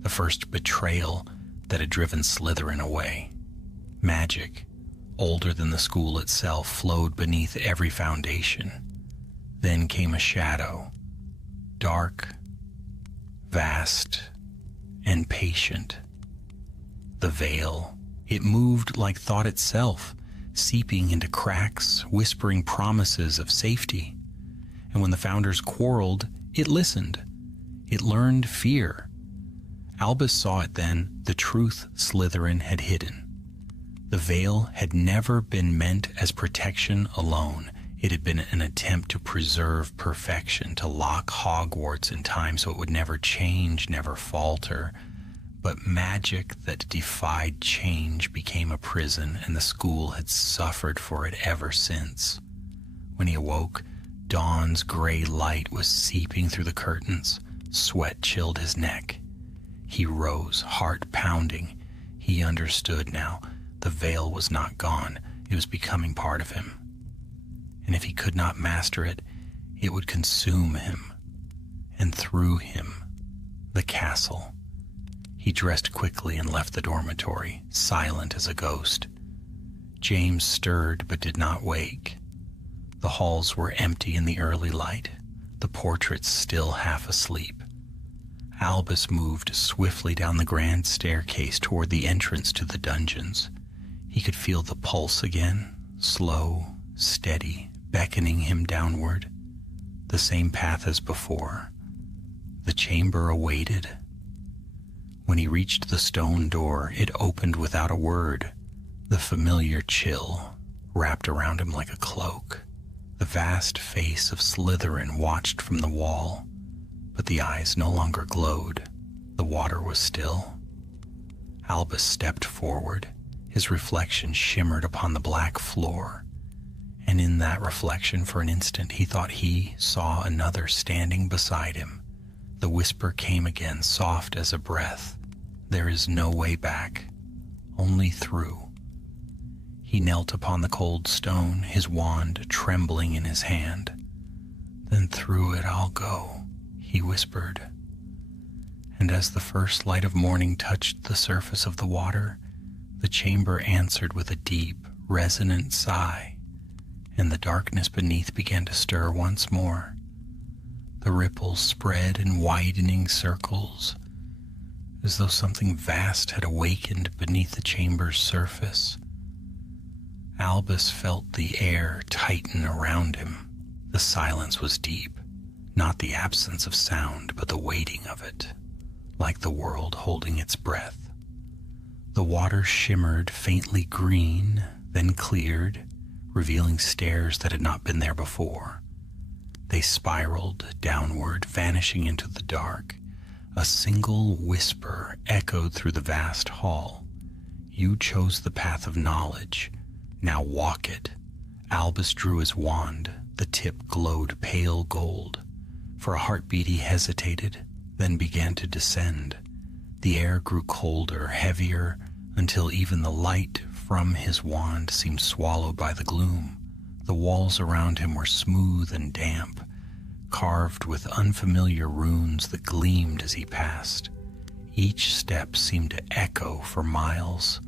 the first betrayal that had driven Slytherin away. Magic, older than the school itself, flowed beneath every foundation. Then came a shadow, dark, vast, and patient. The veil. It moved like thought itself, seeping into cracks, whispering promises of safety. And when the founders quarreled, it listened. It learned fear. Albus saw it then, the truth Slytherin had hidden. The veil had never been meant as protection alone. It had been an attempt to preserve perfection, to lock Hogwarts in time so it would never change, never falter. But magic that defied change became a prison, and the school had suffered for it ever since. When he awoke, dawn's gray light was seeping through the curtains. Sweat chilled his neck. He rose, heart pounding. He understood now. The veil was not gone. It was becoming part of him. And if he could not master it, it would consume him. And through him, the castle. He dressed quickly and left the dormitory, silent as a ghost. James stirred but did not wake. The halls were empty in the early light, the portraits still half asleep. Albus moved swiftly down the grand staircase toward the entrance to the dungeons. He could feel the pulse again, slow, steady, beckoning him downward. The same path as before. The chamber awaited. When he reached the stone door, it opened without a word. The familiar chill wrapped around him like a cloak. The vast face of Slytherin watched from the wall, but the eyes no longer glowed. The water was still. Albus stepped forward. His reflection shimmered upon the black floor, and in that reflection for an instant he thought he saw another standing beside him. The whisper came again, soft as a breath. "There is no way back, only through." He knelt upon the cold stone, his wand trembling in his hand. "Then through it I'll go," he whispered. And as the first light of morning touched the surface of the water, the chamber answered with a deep, resonant sigh, and the darkness beneath began to stir once more. The ripples spread in widening circles, as though something vast had awakened beneath the chamber's surface. Albus felt the air tighten around him. The silence was deep, not the absence of sound, but the waiting of it, like the world holding its breath. The water shimmered faintly green, then cleared, revealing stairs that had not been there before. They spiraled downward, vanishing into the dark. A single whisper echoed through the vast hall. You chose the path of knowledge. Now walk it. Albus drew his wand. The tip glowed pale gold. For a heartbeat he hesitated, then began to descend. The air grew colder, heavier, until even the light from his wand seemed swallowed by the gloom. The walls around him were smooth and damp, carved with unfamiliar runes that gleamed as he passed. Each step seemed to echo for miles.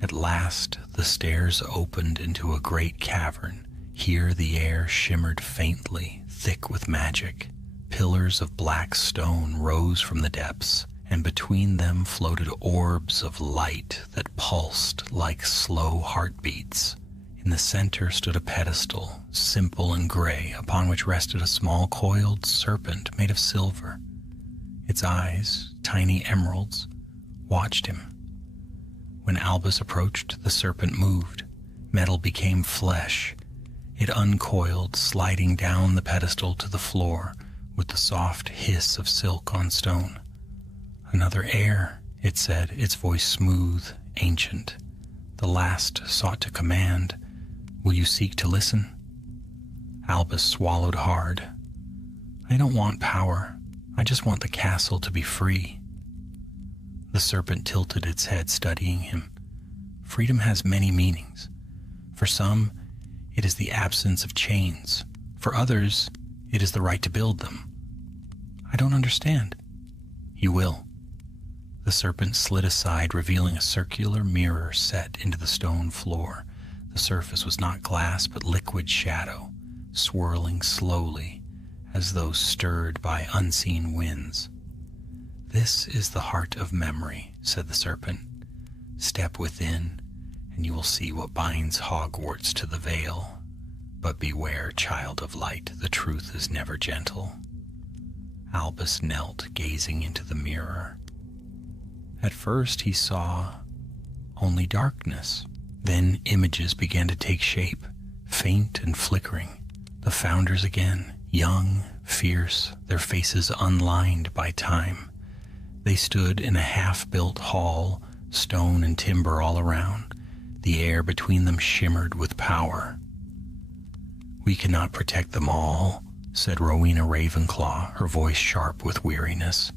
At last, the stairs opened into a great cavern. Here the air shimmered faintly, thick with magic. Pillars of black stone rose from the depths, and between them floated orbs of light that pulsed like slow heartbeats. In the center stood a pedestal, simple and gray, upon which rested a small coiled serpent made of silver. Its eyes, tiny emeralds, watched him. When Albus approached, the serpent moved. Metal became flesh. It uncoiled, sliding down the pedestal to the floor with the soft hiss of silk on stone. "Another heir," it said, its voice smooth, ancient. The last sought to command. "Will you seek to listen?" Albus swallowed hard. "I don't want power. I just want the castle to be free." The serpent tilted its head, studying him. "Freedom has many meanings. For some, it is the absence of chains. For others, it is the right to build them. I don't understand." "You will." The serpent slid aside, revealing a circular mirror set into the stone floor. The surface was not glass, but liquid shadow, swirling slowly, as though stirred by unseen winds. "This is the heart of memory," said the serpent. "Step within, and you will see what binds Hogwarts to the veil. But beware, child of light, the truth is never gentle." Albus knelt, gazing into the mirror. At first he saw only darkness. Then images began to take shape, faint and flickering. The founders again, young, fierce, their faces unlined by time. They stood in a half-built hall, stone and timber all around. The air between them shimmered with power. "We cannot protect them all," said Rowena Ravenclaw, her voice sharp with weariness.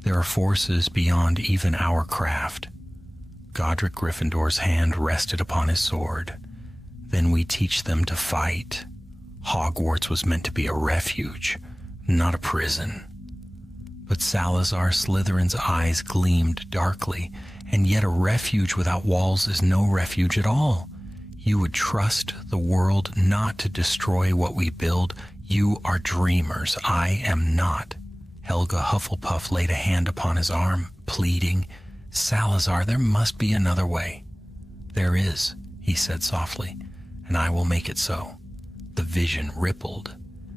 "There are forces beyond even our craft." Godric Gryffindor's hand rested upon his sword. "Then we teach them to fight. Hogwarts was meant to be a refuge, not a prison." But Salazar Slytherin's eyes gleamed darkly, "And yet a refuge without walls is no refuge at all. You would trust the world not to destroy what we build. You are dreamers. I am not." Helga Hufflepuff laid a hand upon his arm, pleading, "Salazar, there must be another way." "There is," he said softly, "and I will make it so." The vision rippled.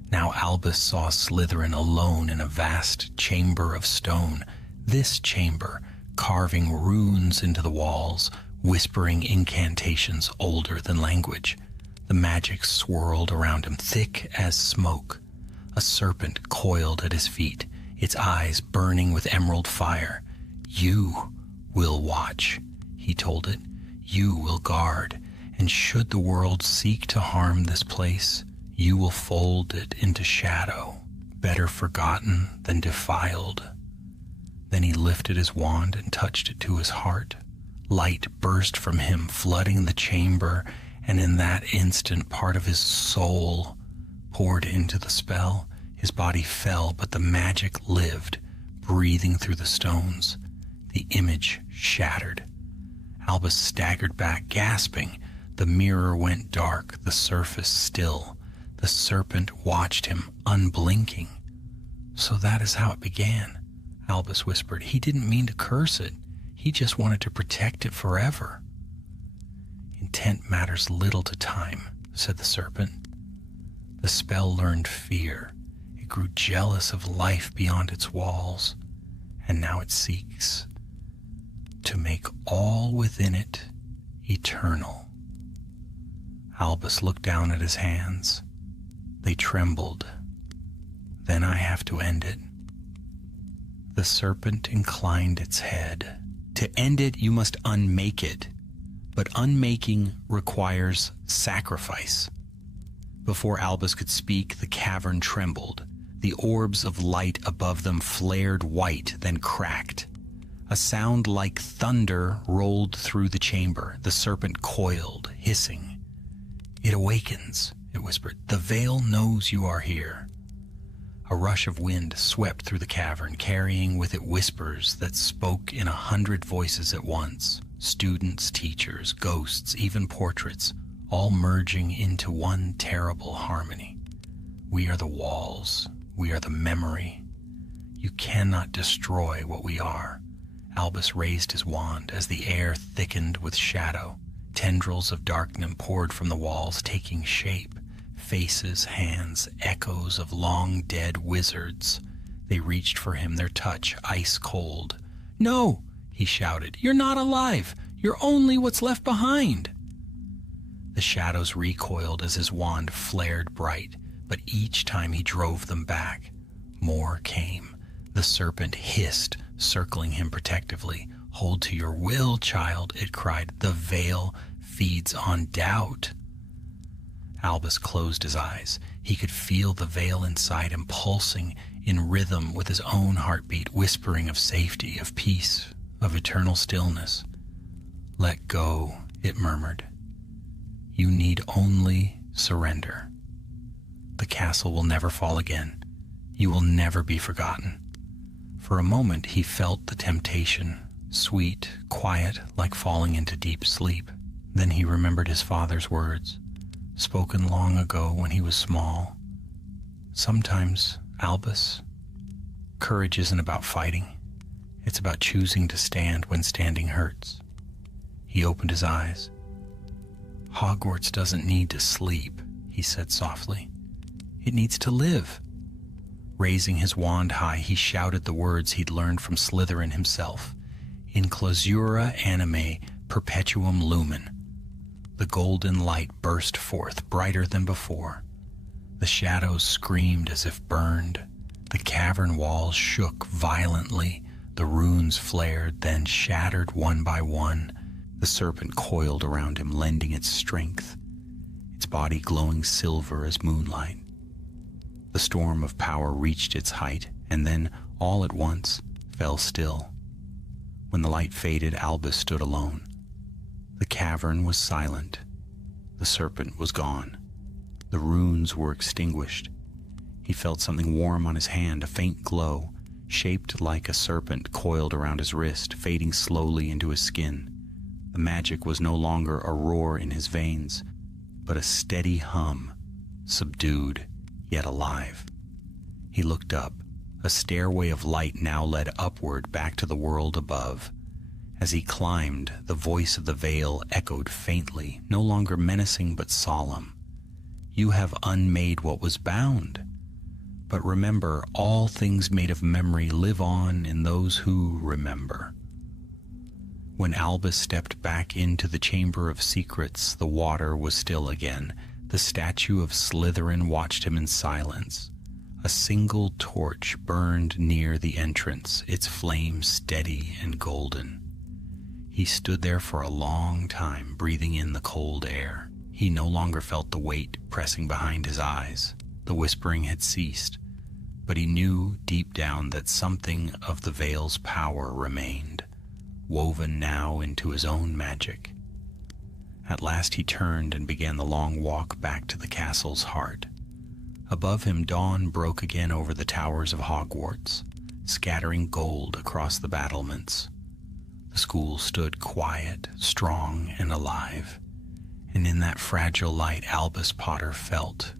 Now Albus saw Slytherin alone in a vast chamber of stone. This chamber, carving runes into the walls, whispering incantations older than language. The magic swirled around him, thick as smoke. A serpent coiled at his feet, its eyes burning with emerald fire. "You will watch," he told it. "You will guard, and should the world seek to harm this place, you will fold it into shadow, better forgotten than defiled." Then he lifted his wand and touched it to his heart. Light burst from him, flooding the chamber, and in that instant part of his soul poured into the spell. His body fell, but the magic lived, breathing through the stones. The image shattered. Albus staggered back, gasping. The mirror went dark, the surface still. The serpent watched him, unblinking. "So that is how it began," Albus whispered. "He didn't mean to curse it. He just wanted to protect it forever." "Intent matters little to time," said the serpent. The spell learned fear. It grew jealous of life beyond its walls, and now it seeks to make all within it eternal. Albus looked down at his hands. They trembled. "Then I have to end it." The serpent inclined its head. To end it, you must unmake it. But unmaking requires sacrifice. Before Albus could speak, the cavern trembled. The orbs of light above them flared white, then cracked. A sound like thunder rolled through the chamber. The serpent coiled, hissing. "It awakens," it whispered. "The veil knows you are here." A rush of wind swept through the cavern, carrying with it whispers that spoke in 100 voices at once. Students, teachers, ghosts, even portraits, all merging into one terrible harmony. "We are the walls. We are the memory. You cannot destroy what we are." Albus raised his wand as the air thickened with shadow. Tendrils of darkness poured from the walls, taking shape. Faces, hands, echoes of long-dead wizards. They reached for him, their touch ice cold. "No!" he shouted. "You're not alive! You're only what's left behind!" The shadows recoiled as his wand flared bright, but each time he drove them back, more came. The serpent hissed, circling him protectively. "Hold to your will, child," it cried. "The veil feeds on doubt." Albus closed his eyes. He could feel the veil inside him pulsing in rhythm with his own heartbeat, whispering of safety, of peace, of eternal stillness. "Let go," it murmured. "You need only surrender. The castle will never fall again. You will never be forgotten." For a moment he felt the temptation, sweet, quiet, like falling into deep sleep. Then he remembered his father's words, spoken long ago when he was small. "Sometimes, Albus, courage isn't about fighting. It's about choosing to stand when standing hurts." He opened his eyes. "Hogwarts doesn't need to sleep," he said softly. "It needs to live." Raising his wand high, he shouted the words he'd learned from Slytherin himself. "In clausura anime perpetuum lumen." The golden light burst forth, brighter than before. The shadows screamed as if burned. The cavern walls shook violently. The runes flared, then shattered one by one. The serpent coiled around him, lending its strength, its body glowing silver as moonlight. The storm of power reached its height, and then, all at once, fell still. When the light faded, Albus stood alone. The cavern was silent. The serpent was gone. The runes were extinguished. He felt something warm on his hand, a faint glow, shaped like a serpent, coiled around his wrist, fading slowly into his skin. The magic was no longer a roar in his veins, but a steady hum, subdued, yet alive. He looked up. A stairway of light now led upward back to the world above. As he climbed, the voice of the veil echoed faintly, no longer menacing but solemn. "You have unmade what was bound. But remember, all things made of memory live on in those who remember." When Albus stepped back into the Chamber of Secrets, the water was still again. The statue of Slytherin watched him in silence. A single torch burned near the entrance, its flame steady and golden. He stood there for a long time, breathing in the cold air. He no longer felt the weight pressing behind his eyes. The whispering had ceased, but he knew deep down that something of the veil's power remained, woven now into his own magic. At last he turned and began the long walk back to the castle's heart. Above him, dawn broke again over the towers of Hogwarts, scattering gold across the battlements. The school stood quiet, strong, and alive, and in that fragile light Albus Potter felt,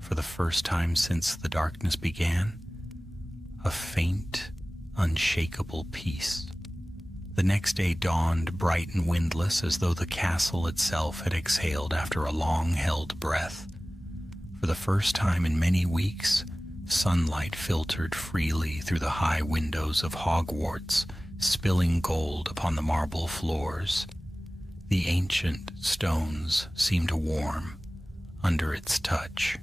for the first time since the darkness began, a faint, unshakable peace. The next day dawned bright and windless, as though the castle itself had exhaled after a long-held breath. For the first time in many weeks, sunlight filtered freely through the high windows of Hogwarts, spilling gold upon the marble floors. The ancient stones seemed warm under its touch.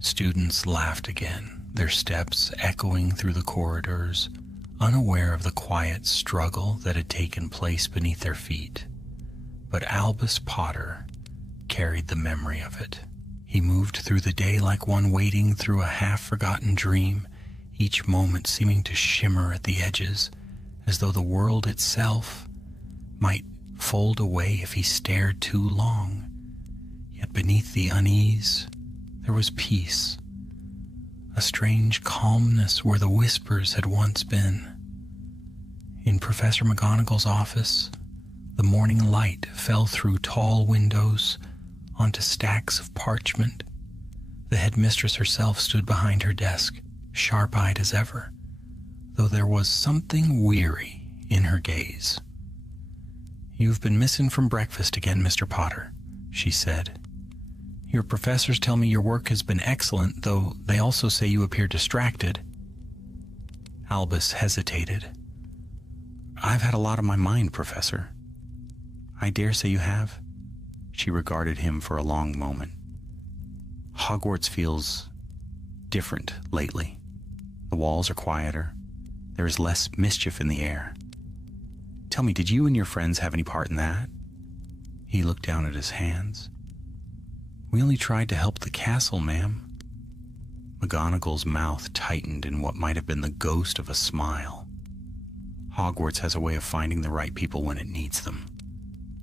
Students laughed again, their steps echoing through the corridors. unaware of the quiet struggle that had taken place beneath their feet. But Albus Potter carried the memory of it. He moved through the day like one wading through a half-forgotten dream, each moment seeming to shimmer at the edges, as though the world itself might fold away if he stared too long. Yet beneath the unease, there was peace, a strange calmness where the whispers had once been. In Professor McGonagall's office, the morning light fell through tall windows onto stacks of parchment. The headmistress herself stood behind her desk, sharp-eyed as ever, though there was something weary in her gaze. "You've been missing from breakfast again, Mr. Potter," she said. "Your professors tell me your work has been excellent, though they also say you appear distracted." Albus hesitated. "I've had a lot on my mind, Professor." "I dare say you have." She regarded him for a long moment. "Hogwarts feels different lately. The walls are quieter. There is less mischief in the air. Tell me, did you and your friends have any part in that?" He looked down at his hands. "We only tried to help the castle, ma'am." McGonagall's mouth tightened in what might have been the ghost of a smile. "Hogwarts has a way of finding the right people when it needs them.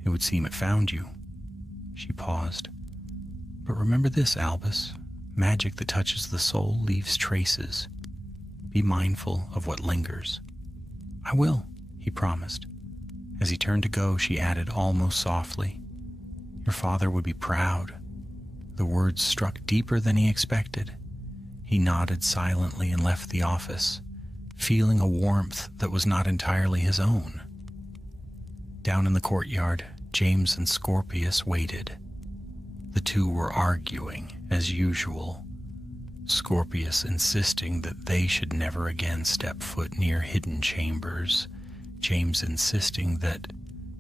It would seem it found you." She paused. "But remember this, Albus. Magic that touches the soul leaves traces. Be mindful of what lingers." "I will," he promised. As he turned to go, she added almost softly, "Your father would be proud." The words struck deeper than he expected. He nodded silently and left the office, feeling a warmth that was not entirely his own. Down in the courtyard, James and Scorpius waited. The two were arguing, as usual, Scorpius insisting that they should never again step foot near hidden chambers, James insisting that,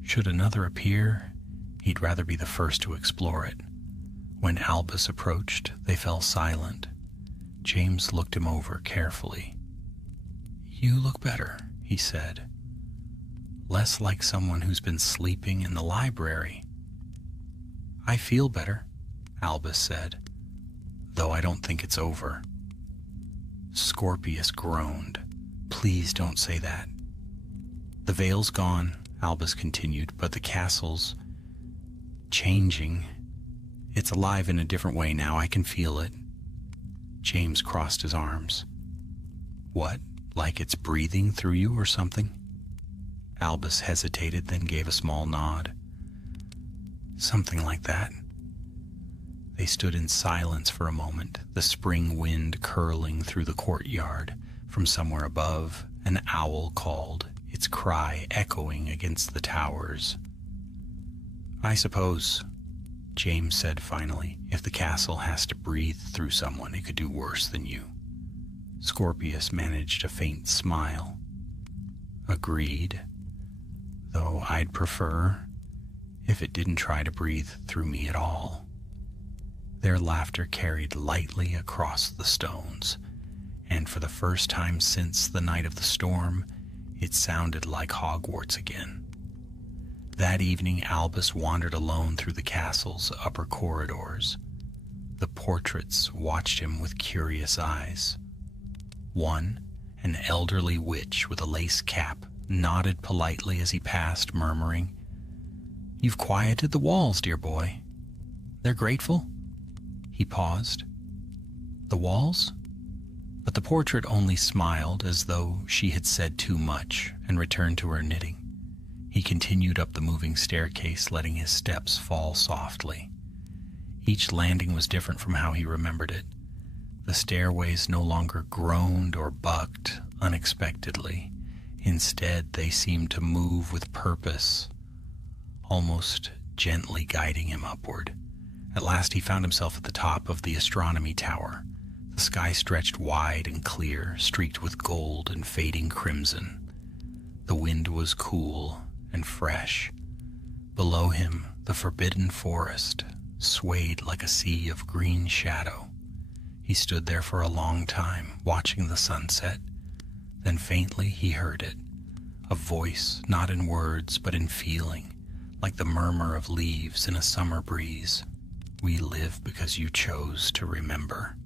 should another appear, he'd rather be the first to explore it. When Albus approached, they fell silent. James looked him over carefully. "You look better," he said. "Less like someone who's been sleeping in the library." "I feel better," Albus said, "though I don't think it's over." Scorpius groaned. "Please don't say that." "The veil's gone," Albus continued, "but the castle's changing. It's alive in a different way now. I can feel it." James crossed his arms. "What, like it's breathing through you or something?" Albus hesitated, then gave a small nod. "Something like that." They stood in silence for a moment, the spring wind curling through the courtyard. From somewhere above, an owl called, its cry echoing against the towers. "I suppose," James said finally, "if the castle has to breathe through someone, it could do worse than you." Scorpius managed a faint smile. "Agreed. Though I'd prefer if it didn't try to breathe through me at all." Their laughter carried lightly across the stones, and for the first time since the night of the storm, it sounded like Hogwarts again. That evening, Albus wandered alone through the castle's upper corridors. The portraits watched him with curious eyes. One, an elderly witch with a lace cap, nodded politely as he passed, murmuring, "You've quieted the walls, dear boy. They're grateful?" He paused. "The walls?" But the portrait only smiled as though she had said too much and returned to her knitting. He continued up the moving staircase, letting his steps fall softly. Each landing was different from how he remembered it. The stairways no longer groaned or bucked unexpectedly. Instead, they seemed to move with purpose, almost gently guiding him upward. At last he found himself at the top of the astronomy tower. The sky stretched wide and clear, streaked with gold and fading crimson. The wind was cool and fresh. Below him, the forbidden forest swayed like a sea of green shadow. He stood there for a long time, watching the sunset. Then faintly he heard it, a voice not in words but in feeling, like the murmur of leaves in a summer breeze. We live because you chose to remember.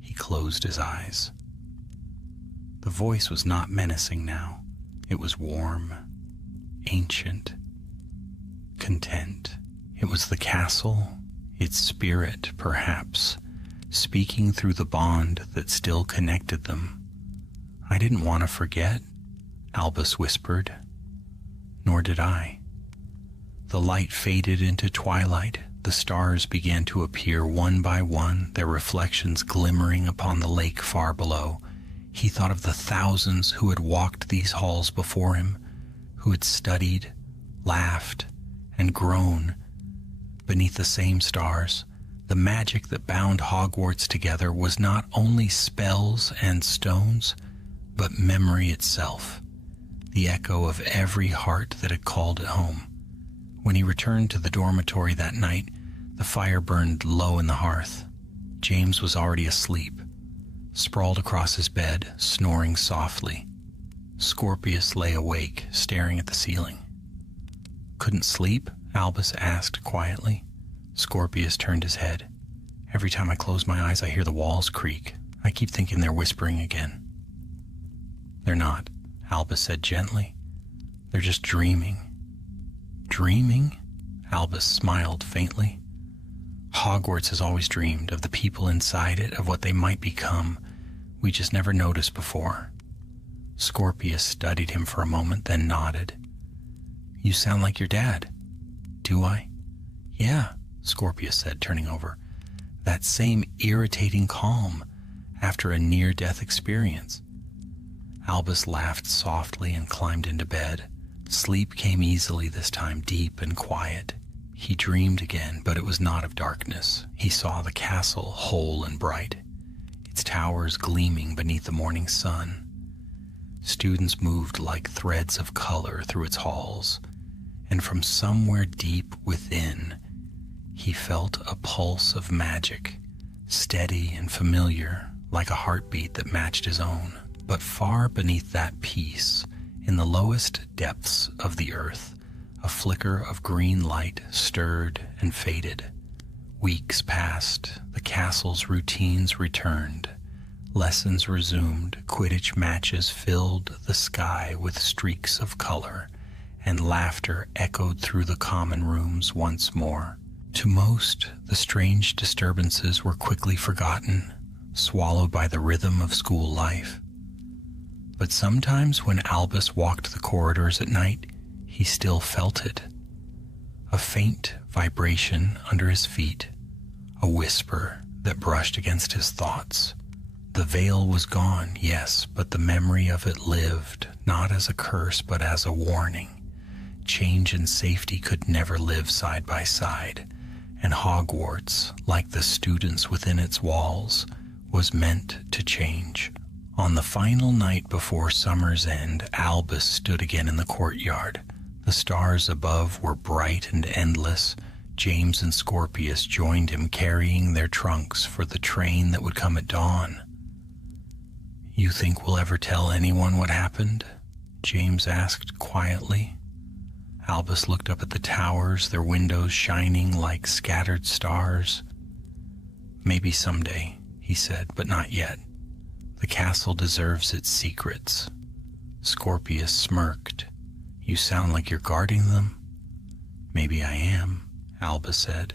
He closed his eyes. The voice was not menacing now. It was warm, ancient, content. It was the castle, its spirit, perhaps, speaking through the bond that still connected them. I didn't want to forget, Albus whispered. Nor did I. The light faded into twilight. The stars began to appear one by one, their reflections glimmering upon the lake far below. He thought of the thousands who had walked these halls before him, who had studied, laughed, and grown beneath the same stars. The magic that bound Hogwarts together was not only spells and stones, but memory itself, the echo of every heart that had called it home. When he returned to the dormitory that night, the fire burned low in the hearth. James was already asleep, sprawled across his bed, snoring softly. Scorpius lay awake, staring at the ceiling. "Couldn't sleep?" Albus asked quietly. Scorpius turned his head. "Every time I close my eyes, I hear the walls creak. I keep thinking they're whispering again." "They're not," Albus said gently. "They're just dreaming." "Dreaming?" Albus smiled faintly. "Hogwarts has always dreamed of the people inside it, of what they might become. We just never noticed before." Scorpius studied him for a moment, then nodded. "You sound like your dad." "Do I?" "Yeah," Scorpius said, turning over. "That same irritating calm after a near-death experience." Albus laughed softly and climbed into bed. Sleep came easily this time, deep and quiet. He dreamed again, but it was not of darkness. He saw the castle whole and bright, its towers gleaming beneath the morning sun. Students moved like threads of color through its halls, and from somewhere deep within, he felt a pulse of magic, steady and familiar, like a heartbeat that matched his own. But far beneath that peace, in the lowest depths of the earth, a flicker of green light stirred and faded. Weeks passed, the castle's routines returned. Lessons resumed, Quidditch matches filled the sky with streaks of color, and laughter echoed through the common rooms once more. To most, the strange disturbances were quickly forgotten, swallowed by the rhythm of school life. But sometimes when Albus walked the corridors at night, he still felt it. A faint vibration under his feet, a whisper that brushed against his thoughts. The veil was gone, yes, but the memory of it lived, not as a curse, but as a warning. Change and safety could never live side by side, and Hogwarts, like the students within its walls, was meant to change. On the final night before summer's end, Albus stood again in the courtyard. The stars above were bright and endless. James and Scorpius joined him, carrying their trunks for the train that would come at dawn. "You think we'll ever tell anyone what happened?" James asked quietly. Albus looked up at the towers, their windows shining like scattered stars. "Maybe someday," he said, "but not yet. The castle deserves its secrets." Scorpius smirked. "You sound like you're guarding them." "Maybe I am," Albus said.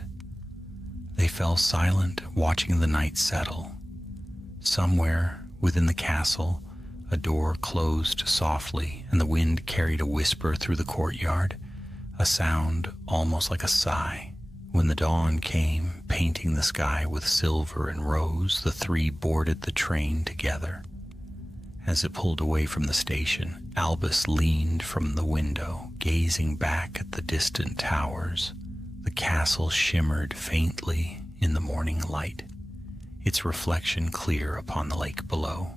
They fell silent, watching the night settle. Somewhere within the castle, a door closed softly, and the wind carried a whisper through the courtyard, a sound almost like a sigh. When the dawn came, painting the sky with silver and rose, the three boarded the train together. As it pulled away from the station, Albus leaned from the window, gazing back at the distant towers. The castle shimmered faintly in the morning light, its reflection clear upon the lake below.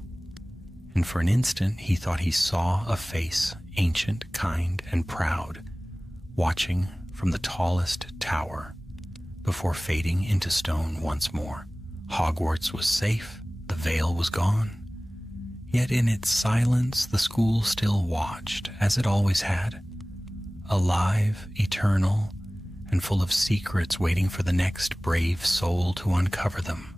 And for an instant he thought he saw a face, ancient, kind, and proud, watching from the tallest tower, before fading into stone once more. Hogwarts was safe, the veil was gone. Yet in its silence, the school still watched, as it always had, alive, eternal, and full of secrets waiting for the next brave soul to uncover them.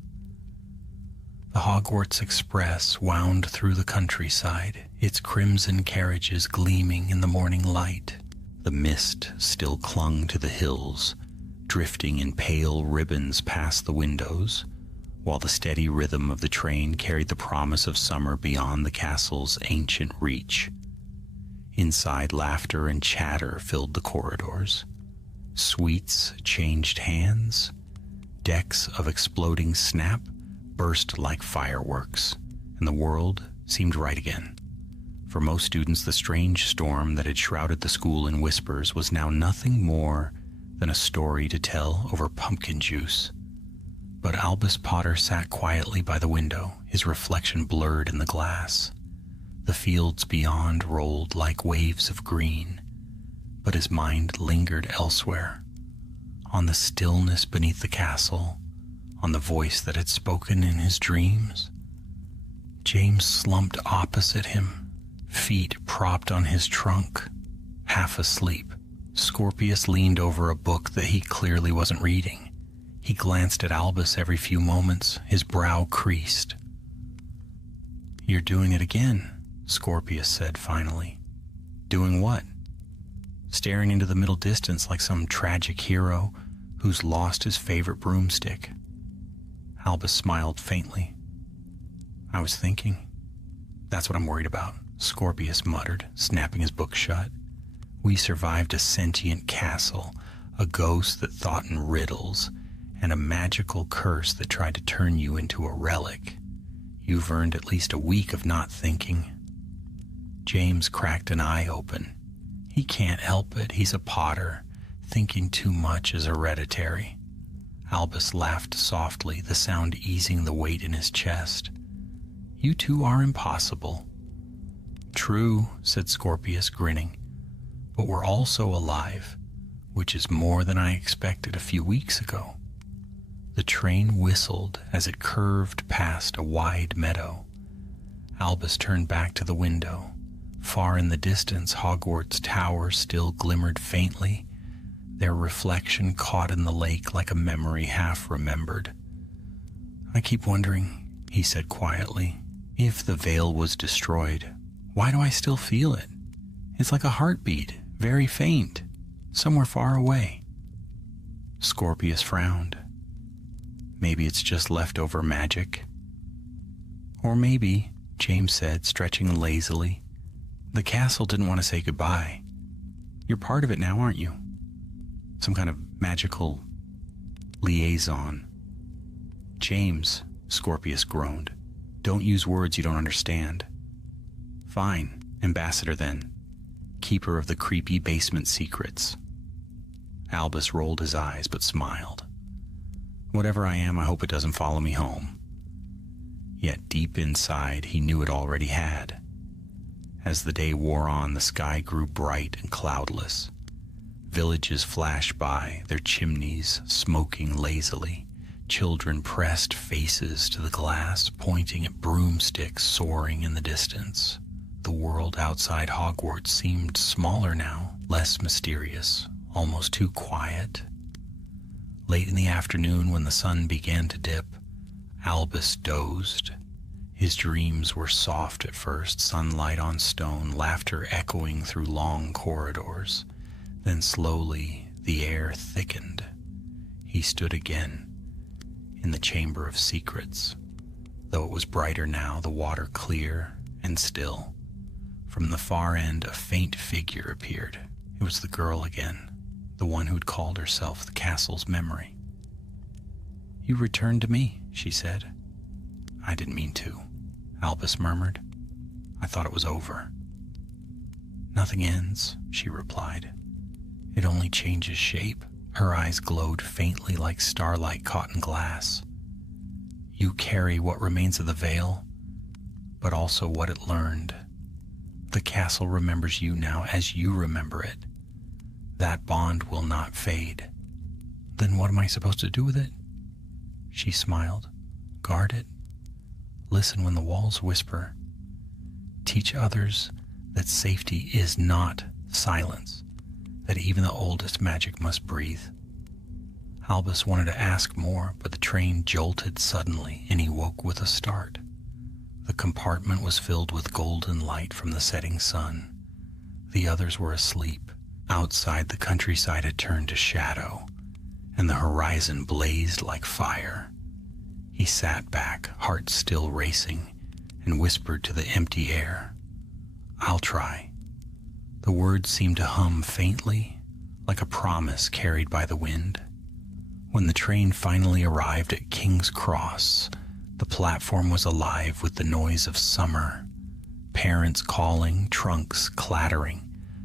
The Hogwarts Express wound through the countryside, its crimson carriages gleaming in the morning light. The mist still clung to the hills, drifting in pale ribbons past the windows, while the steady rhythm of the train carried the promise of summer beyond the castle's ancient reach. Inside, laughter and chatter filled the corridors. Sweets changed hands. Decks of exploding snap burst like fireworks, and the world seemed right again. For most students, the strange storm that had shrouded the school in whispers was now nothing more than a story to tell over pumpkin juice. But Albus Potter sat quietly by the window, his reflection blurred in the glass. The fields beyond rolled like waves of green, but his mind lingered elsewhere, on the stillness beneath the castle, on the voice that had spoken in his dreams. James slumped opposite him, feet propped on his trunk, half asleep. Scorpius leaned over a book that he clearly wasn't reading. He glanced at Albus every few moments, his brow creased. "You're doing it again," Scorpius said finally. "Doing what?" "Staring into the middle distance like some tragic hero who's lost his favorite broomstick." Albus smiled faintly. "I was thinking." "That's what I'm worried about," Scorpius muttered, snapping his book shut. "We survived a sentient castle, a ghost that thought in riddles, and a magical curse that tried to turn you into a relic. You've earned at least a week of not thinking." James cracked an eye open. He can't help it, he's a Potter. Thinking too much is hereditary. Albus laughed softly, the sound easing the weight in his chest. "You two are impossible." "True," said Scorpius, grinning. "But we're also alive, which is more than I expected a few weeks ago." The train whistled as it curved past a wide meadow. Albus turned back to the window. Far in the distance, Hogwarts towers still glimmered faintly, their reflection caught in the lake like a memory half remembered. "I keep wondering," he said quietly, "if the veil was destroyed, why do I still feel it? It's like a heartbeat, very faint, somewhere far away." Scorpius frowned. "Maybe it's just leftover magic." "Or maybe," James said, stretching lazily, "the castle didn't want to say goodbye. You're part of it now, aren't you? Some kind of magical liaison." "James," Scorpius groaned, "don't use words you don't understand." "Fine, ambassador then. Keeper of the creepy basement secrets." Albus rolled his eyes but smiled. "Whatever I am, I hope it doesn't follow me home." Yet deep inside, he knew it already had. As the day wore on, the sky grew bright and cloudless. Villages flashed by, their chimneys smoking lazily. Children pressed faces to the glass, pointing at broomsticks soaring in the distance. The world outside Hogwarts seemed smaller now, less mysterious, almost too quiet. Late in the afternoon, when the sun began to dip, Albus dozed. His dreams were soft at first, sunlight on stone, laughter echoing through long corridors. Then slowly the air thickened. He stood again in the Chamber of Secrets. Though it was brighter now, the water clear and still. From the far end, a faint figure appeared. It was the girl again, the one who'd called herself the castle's memory. "You returned to me," she said. "I didn't mean to," Albus murmured. "I thought it was over." "Nothing ends," she replied. "It only changes shape." Her eyes glowed faintly like starlight caught in glass. "You carry what remains of the veil, but also what it learned. The castle remembers you now as you remember it. That bond will not fade." "Then what am I supposed to do with it?" She smiled. "Guard it. Listen when the walls whisper. teach others that safety is not silence, that even the oldest magic must breathe. Albus wanted to ask more, but the train jolted suddenly and he woke with a start. The compartment was filled with golden light from the setting sun. The others were asleep. Outside, the countryside had turned to shadow, and the horizon blazed like fire. He sat back, heart still racing, and whispered to the empty air, "I'll try." The words seemed to hum faintly, like a promise carried by the wind. When the train finally arrived at King's Cross, the platform was alive with the noise of summer. Parents calling, trunks clattering,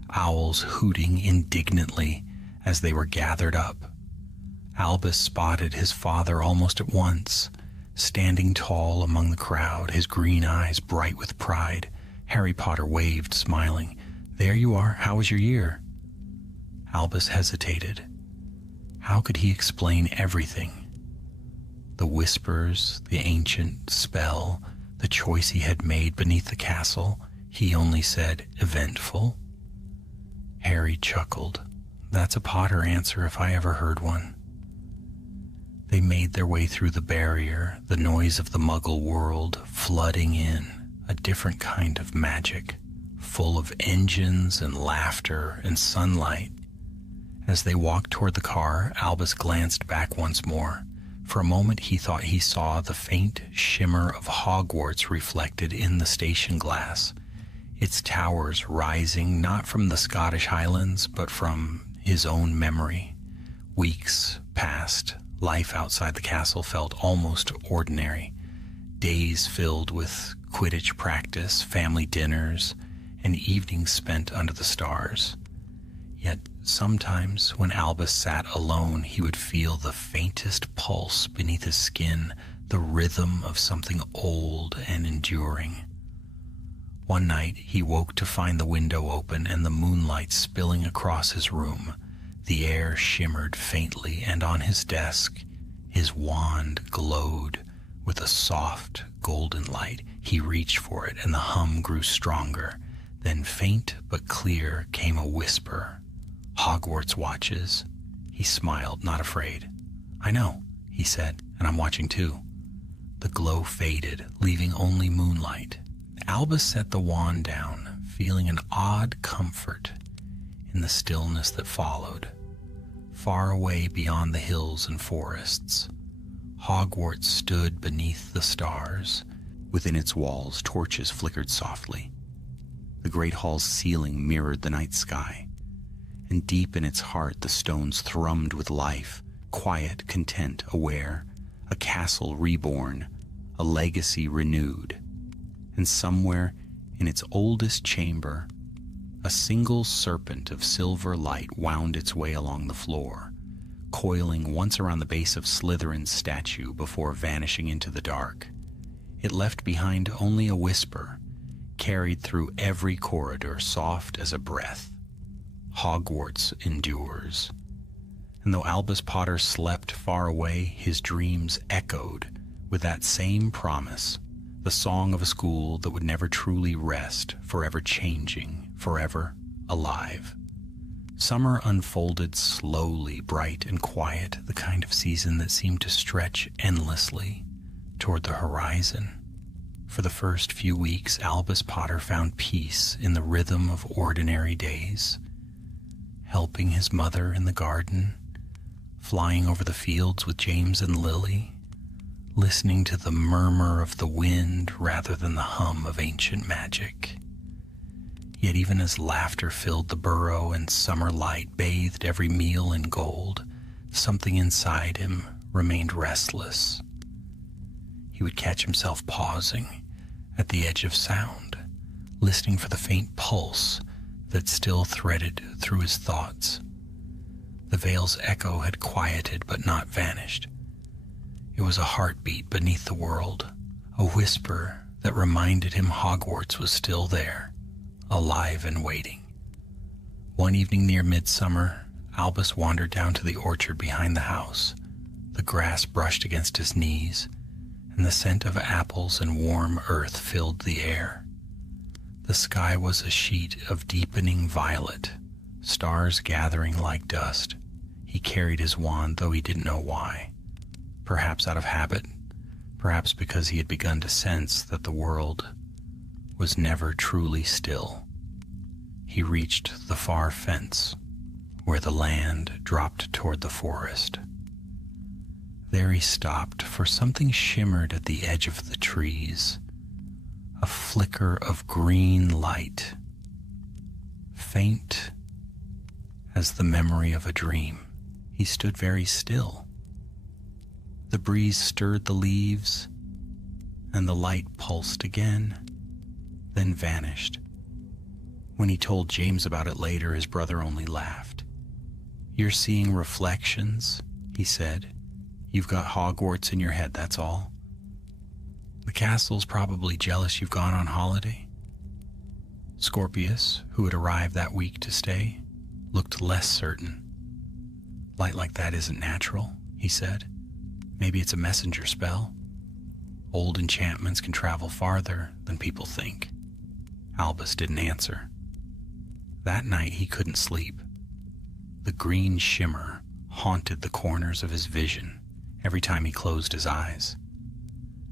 owls hooting indignantly as they were gathered up. Albus spotted his father almost at once, standing tall among the crowd, his green eyes bright with pride. Harry Potter waved, smiling. "There you are. How was your year?" Albus hesitated. How could he explain everything? The whispers, the ancient spell, the choice he had made beneath the castle. He only said, "Eventful." Harry chuckled. "That's a Potter answer if I ever heard one." They made their way through the barrier, the noise of the Muggle world flooding in, a different kind of magic, full of engines and laughter and sunlight. As they walked toward the car, Albus glanced back once more. For a moment he thought he saw the faint shimmer of Hogwarts reflected in the station glass, its towers rising not from the Scottish Highlands, but from his own memory. Weeks passed. Life outside the castle felt almost ordinary. Days filled with Quidditch practice, family dinners, and evenings spent under the stars. Yet sometimes when Albus sat alone, he would feel the faintest pulse beneath his skin, the rhythm of something old and enduring. One night he woke to find the window open and the moonlight spilling across his room. The air shimmered faintly, and on his desk his wand glowed with a soft golden light. He reached for it and the hum grew stronger. Then faint but clear came a whisper. "Hogwarts watches." He smiled, not afraid. "I know," he said, "and I'm watching too." The glow faded, leaving only moonlight. Albus set the wand down, feeling an odd comfort in the stillness that followed. Far away beyond the hills and forests, Hogwarts stood beneath the stars. Within its walls, torches flickered softly. The great hall's ceiling mirrored the night sky, and deep in its heart the stones thrummed with life, quiet, content, aware, a castle reborn, a legacy renewed. And somewhere in its oldest chamber, a single serpent of silver light wound its way along the floor, coiling once around the base of Slytherin's statue before vanishing into the dark. It left behind only a whisper, carried through every corridor, soft as a breath. Hogwarts endures. And though Albus Potter slept far away, his dreams echoed with that same promise, the song of a school that would never truly rest, forever changing, forever alive. Summer unfolded slowly, bright and quiet, the kind of season that seemed to stretch endlessly toward the horizon. For the first few weeks, Albus Potter found peace in the rhythm of ordinary days, helping his mother in the garden, flying over the fields with James and Lily, listening to the murmur of the wind rather than the hum of ancient magic. Yet even as laughter filled the burrow and summer light bathed every meal in gold, something inside him remained restless. He would catch himself pausing at the edge of sound, listening for the faint pulse that still threaded through his thoughts. The veil's echo had quieted but not vanished. It was a heartbeat beneath the world, a whisper that reminded him Hogwarts was still there, alive and waiting. One evening near midsummer, Albus wandered down to the orchard behind the house. The grass brushed against his knees, and the scent of apples and warm earth filled the air. The sky was a sheet of deepening violet, stars gathering like dust. He carried his wand, though he didn't know why. Perhaps out of habit, perhaps because he had begun to sense that the world was never truly still. He reached the far fence, where the land dropped toward the forest. There he stopped, for something shimmered at the edge of the trees. A flicker of green light, faint as the memory of a dream. He stood very still. The breeze stirred the leaves, and the light pulsed again, then vanished. When he told James about it later, his brother only laughed. "You're seeing reflections," he said. "You've got Hogwarts in your head, that's all. The castle's probably jealous you've gone on holiday." Scorpius, who had arrived that week to stay, looked less certain. "Light like that isn't natural," he said. "Maybe it's a messenger spell. Old enchantments can travel farther than people think." Albus didn't answer. That night he couldn't sleep. The green shimmer haunted the corners of his vision every time he closed his eyes.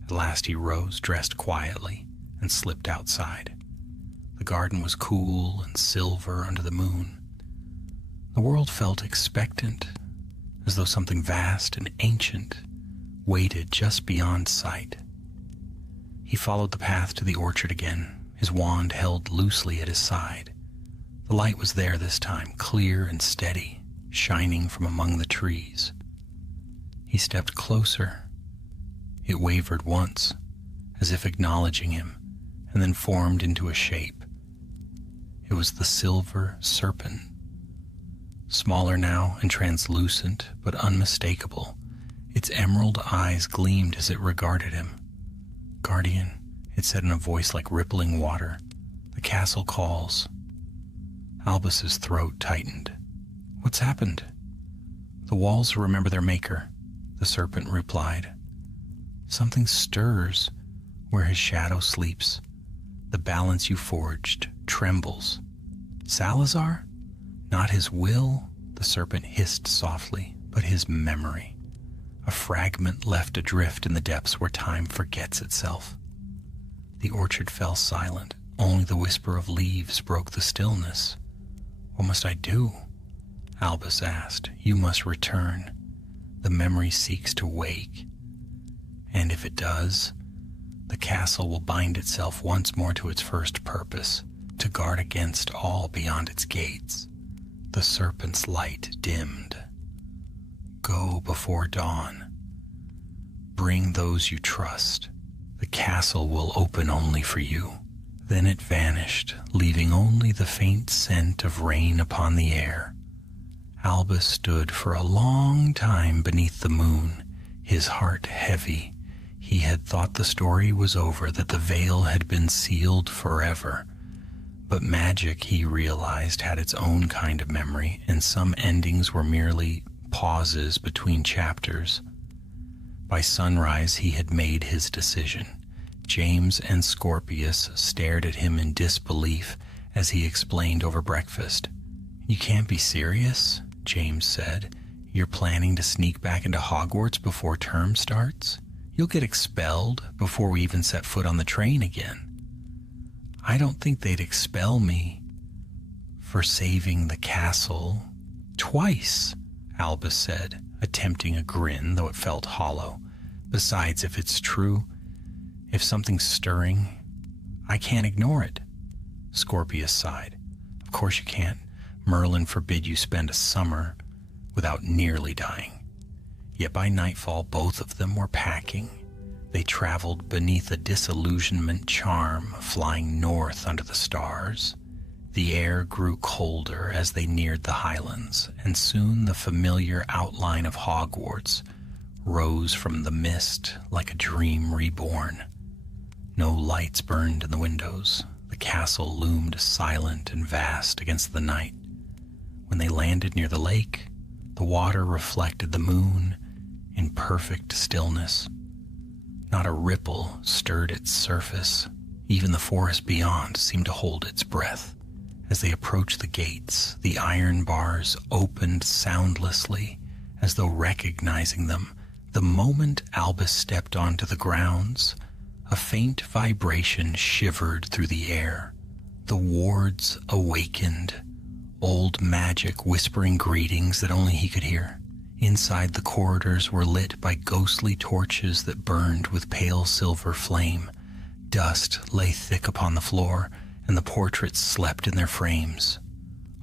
At last he rose, dressed quietly, and slipped outside. The garden was cool and silver under the moon. The world felt expectant, as though something vast and ancient waited just beyond sight. He followed the path to the orchard again, his wand held loosely at his side. The light was there this time, clear and steady, shining from among the trees. He stepped closer. It wavered once, as if acknowledging him, and then formed into a shape. It was the silver serpent. Smaller now and translucent, but unmistakable. Its emerald eyes gleamed as it regarded him. "Guardian," it said in a voice like rippling water, "the castle calls." Albus's throat tightened. "What's happened?" "The walls remember their maker," the serpent replied. "Something stirs where his shadow sleeps. The balance you forged trembles." "Salazar? Not his will," the serpent hissed softly, "but his memory. A fragment left adrift in the depths where time forgets itself." The orchard fell silent. Only the whisper of leaves broke the stillness. "What must I do?" Albus asked. "You must return. The memory seeks to wake. And if it does, the castle will bind itself once more to its first purpose, to guard against all beyond its gates." The serpent's light dimmed. "Go before dawn. Bring those you trust. The castle will open only for you." Then it vanished, leaving only the faint scent of rain upon the air. Albus stood for a long time beneath the moon, his heart heavy. He had thought the story was over, that the veil had been sealed forever. But magic, he realized, had its own kind of memory, and some endings were merely pauses between chapters. By sunrise, he had made his decision. James and Scorpius stared at him in disbelief as he explained over breakfast. "You can't be serious," James said. "You're planning to sneak back into Hogwarts before term starts? You'll get expelled before we even set foot on the train again." "I don't think they'd expel me for saving the castle twice," Albus said, attempting a grin, though it felt hollow. "Besides, if it's true, if something's stirring, I can't ignore it." Scorpius sighed. "Of course you can't. Merlin forbid you spend a summer without nearly dying." Yet by nightfall, both of them were packing. They traveled beneath a disillusionment charm, flying north under the stars. The air grew colder as they neared the highlands, and soon the familiar outline of Hogwarts rose from the mist like a dream reborn. No lights burned in the windows. The castle loomed silent and vast against the night. When they landed near the lake, the water reflected the moon in perfect stillness. Not a ripple stirred its surface. Even the forest beyond seemed to hold its breath. As they approached the gates, the iron bars opened soundlessly, as though recognizing them. The moment Albus stepped onto the grounds, a faint vibration shivered through the air. The wards awakened, old magic whispering greetings that only he could hear. Inside, the corridors were lit by ghostly torches that burned with pale silver flame. Dust lay thick upon the floor, and the portraits slept in their frames.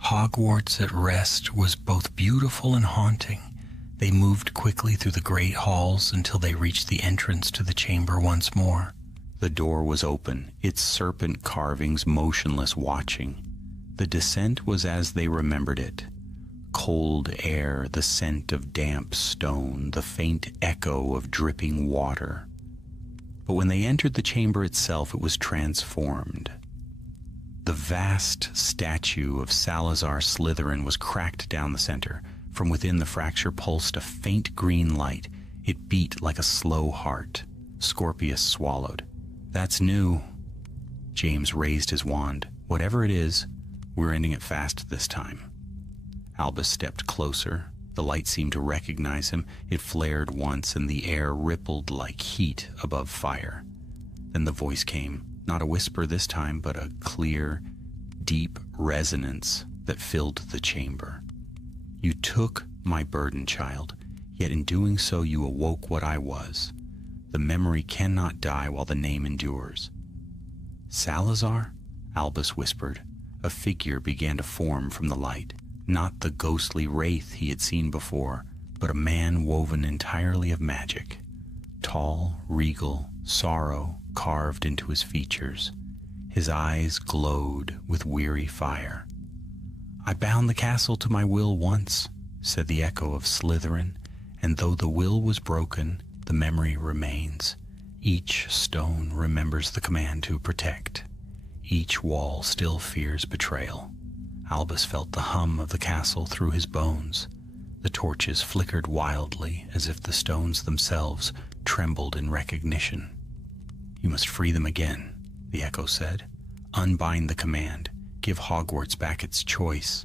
Hogwarts at rest was both beautiful and haunting. They moved quickly through the great halls until they reached the entrance to the chamber once more. The door was open, its serpent carvings motionless watching. The descent was as they remembered it. Cold air, the scent of damp stone, the faint echo of dripping water. But when they entered the chamber itself, it was transformed. The vast statue of Salazar Slytherin was cracked down the center. From within, the fracture pulsed a faint green light. It beat like a slow heart. Scorpius swallowed. "That's new." James raised his wand. "Whatever it is, we're ending it fast this time." Albus stepped closer. The light seemed to recognize him. It flared once, and the air rippled like heat above fire. Then the voice came, not a whisper this time, but a clear, deep resonance that filled the chamber. "You took my burden, child, yet in doing so you awoke what I was. The memory cannot die while the name endures." "Salazar?" Albus whispered. A figure began to form from the light. Not the ghostly wraith he had seen before, but a man woven entirely of magic. Tall, regal, sorrow carved into his features. His eyes glowed with weary fire. "I bound the castle to my will once," said the echo of Slytherin, "and though the will was broken, the memory remains. Each stone remembers the command to protect. Each wall still fears betrayal." Albus felt the hum of the castle through his bones. The torches flickered wildly, as if the stones themselves trembled in recognition. "You must free them again," the echo said. "Unbind the command. Give Hogwarts back its choice."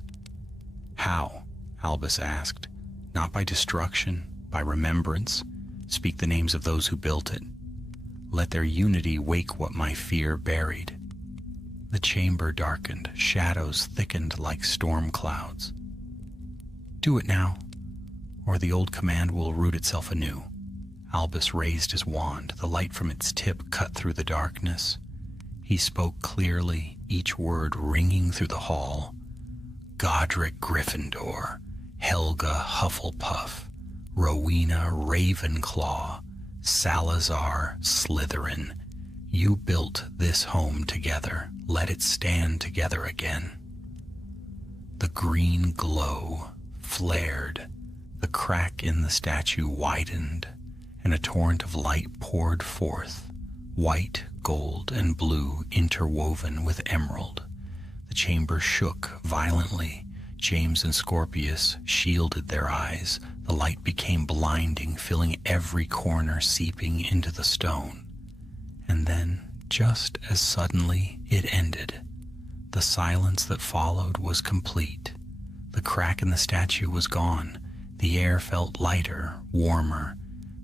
"How?" Albus asked. "Not by destruction, by remembrance. Speak the names of those who built it. Let their unity wake what my fear buried." The chamber darkened, shadows thickened like storm clouds. "Do it now, or the old command will root itself anew." Albus raised his wand. The light from its tip cut through the darkness. He spoke clearly, each word ringing through the hall. "Godric Gryffindor, Helga Hufflepuff, Rowena Ravenclaw, Salazar Slytherin. You built this home together. Let it stand together again." The green glow flared. The crack in the statue widened, and a torrent of light poured forth, white, gold, and blue interwoven with emerald. The chamber shook violently. James and Scorpius shielded their eyes. The light became blinding, filling every corner, seeping into the stone. And then, just as suddenly, it ended. The silence that followed was complete. The crack in the statue was gone. The air felt lighter, warmer.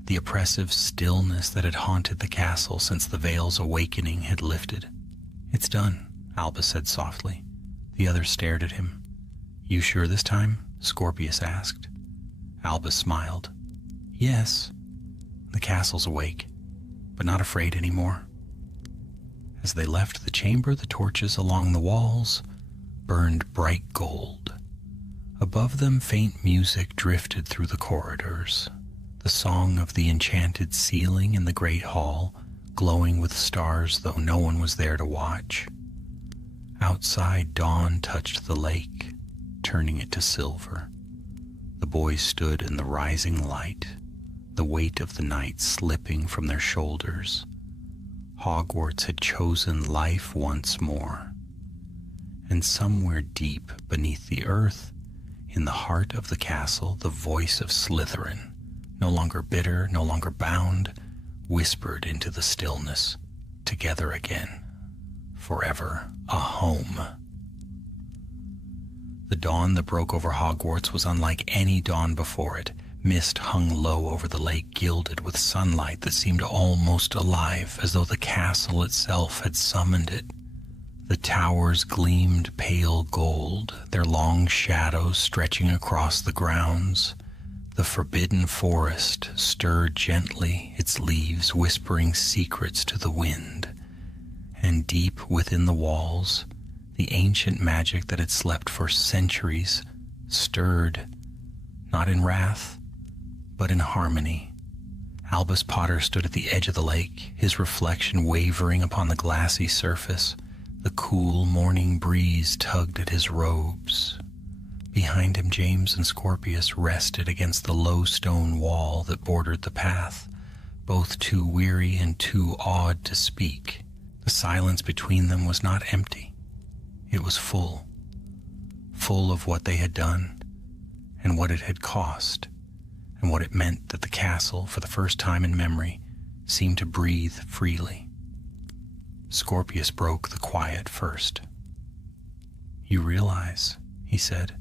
The oppressive stillness that had haunted the castle since the Veil's awakening had lifted. "It's done," Albus said softly. The others stared at him. "You sure this time?" Scorpius asked. Albus smiled. "Yes. The castle's awake, but not afraid anymore." As they left the chamber, the torches along the walls burned bright gold. Above them, faint music drifted through the corridors. The song of the enchanted ceiling in the great hall, glowing with stars, though no one was there to watch. Outside, dawn touched the lake, turning it to silver. The boys stood in the rising light, the weight of the night slipping from their shoulders. Hogwarts had chosen life once more. And somewhere deep beneath the earth, in the heart of the castle, the voice of Slytherin, no longer bitter, no longer bound, whispered into the stillness, "Together again." forever, a home. The dawn that broke over Hogwarts was unlike any dawn before it. Mist hung low over the lake, gilded with sunlight that seemed almost alive, as though the castle itself had summoned it. The towers gleamed pale gold, their long shadows stretching across the grounds. The forbidden forest stirred gently, its leaves whispering secrets to the wind. And deep within the walls, the ancient magic that had slept for centuries stirred, not in wrath, but in harmony. Albus Potter stood at the edge of the lake, his reflection wavering upon the glassy surface. The cool morning breeze tugged at his robes. Behind him, James and Scorpius rested against the low stone wall that bordered the path, both too weary and too awed to speak. The silence between them was not empty. It was full of what they had done, and what it had cost, and what it meant that the castle, for the first time in memory, seemed to breathe freely. Scorpius broke the quiet first. "You realize," he said,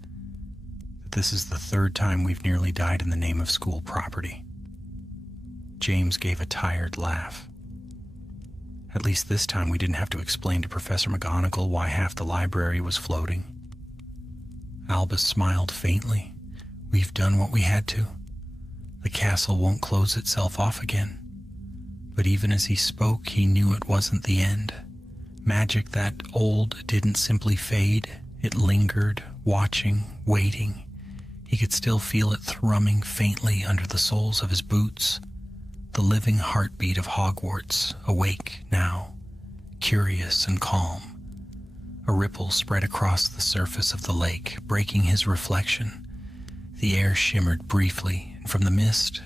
"that this is the third time we've nearly died in the name of school property." James gave a tired laugh. "At least this time we didn't have to explain to Professor McGonagall why half the library was floating." Albus smiled faintly. "We've done what we had to. The castle won't close itself off again." But even as he spoke, he knew it wasn't the end. Magic that old didn't simply fade. It lingered, watching, waiting. He could still feel it thrumming faintly under the soles of his boots. The living heartbeat of Hogwarts, awake now, curious and calm. A ripple spread across the surface of the lake, breaking his reflection. The air shimmered briefly, and from the mist,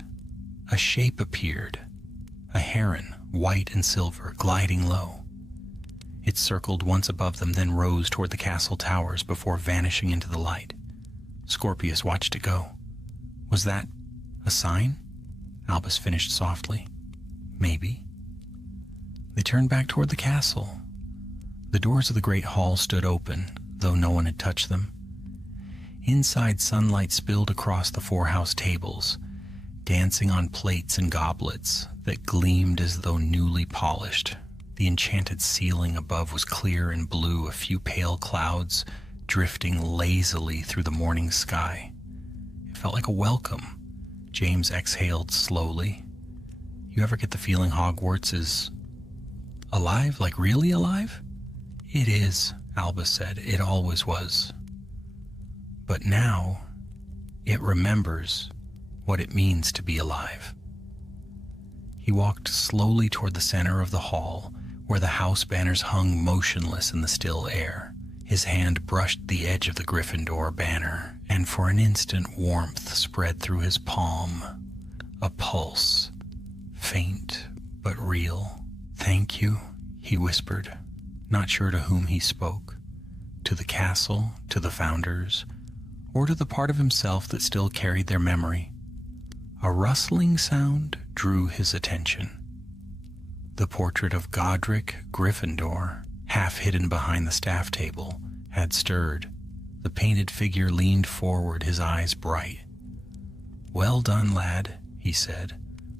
a shape appeared. A heron, white and silver, gliding low. It circled once above them, then rose toward the castle towers before vanishing into the light. Scorpius watched it go. "Was that a sign?" Albus finished softly. "Maybe." They turned back toward the castle. The doors of the great hall stood open, though no one had touched them. Inside, sunlight spilled across the four-house tables, dancing on plates and goblets that gleamed as though newly polished. The enchanted ceiling above was clear and blue, a few pale clouds drifting lazily through the morning sky. It felt like a welcome. James exhaled slowly. "You ever get the feeling Hogwarts is alive, like really alive?" "It is," Albus said. "It always was. But now, it remembers what it means to be alive." He walked slowly toward the center of the hall, where the house banners hung motionless in the still air. His hand brushed the edge of the Gryffindor banner, and for an instant warmth spread through his palm. A pulse, faint but real. "Thank you," he whispered, not sure to whom he spoke. To the castle, to the founders, or to the part of himself that still carried their memory. A rustling sound drew his attention. The portrait of Godric Gryffindor, half hidden behind the staff table, had stirred. The painted figure leaned forward, his eyes bright. "Well done, lad," he said,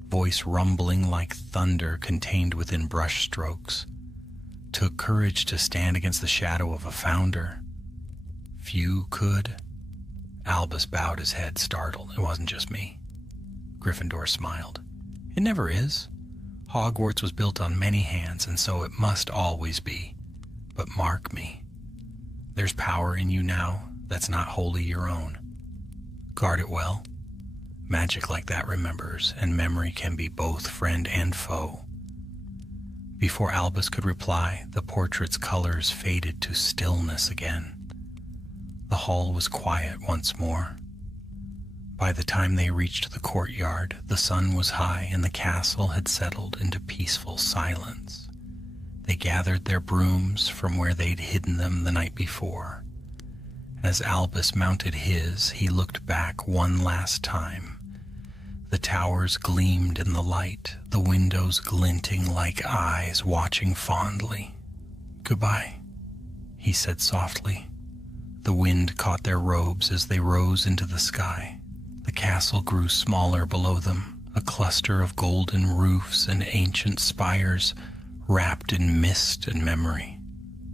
voice rumbling like thunder contained within brush strokes. "Took courage to stand against the shadow of a founder. Few could." Albus bowed his head, startled. "It wasn't just me." Gryffindor smiled. "It never is. Hogwarts was built on many hands, and so it must always be. But mark me, there's power in you now that's not wholly your own. Guard it well. Magic like that remembers, and memory can be both friend and foe." Before Albus could reply, the portrait's colors faded to stillness again. The hall was quiet once more. By the time they reached the courtyard, the sun was high and the castle had settled into peaceful silence. They gathered their brooms from where they'd hidden them the night before. As Albus mounted his, he looked back one last time. The towers gleamed in the light, the windows glinting like eyes watching fondly. "Goodbye," he said softly. The wind caught their robes as they rose into the sky. The castle grew smaller below them, a cluster of golden roofs and ancient spires wrapped in mist and memory.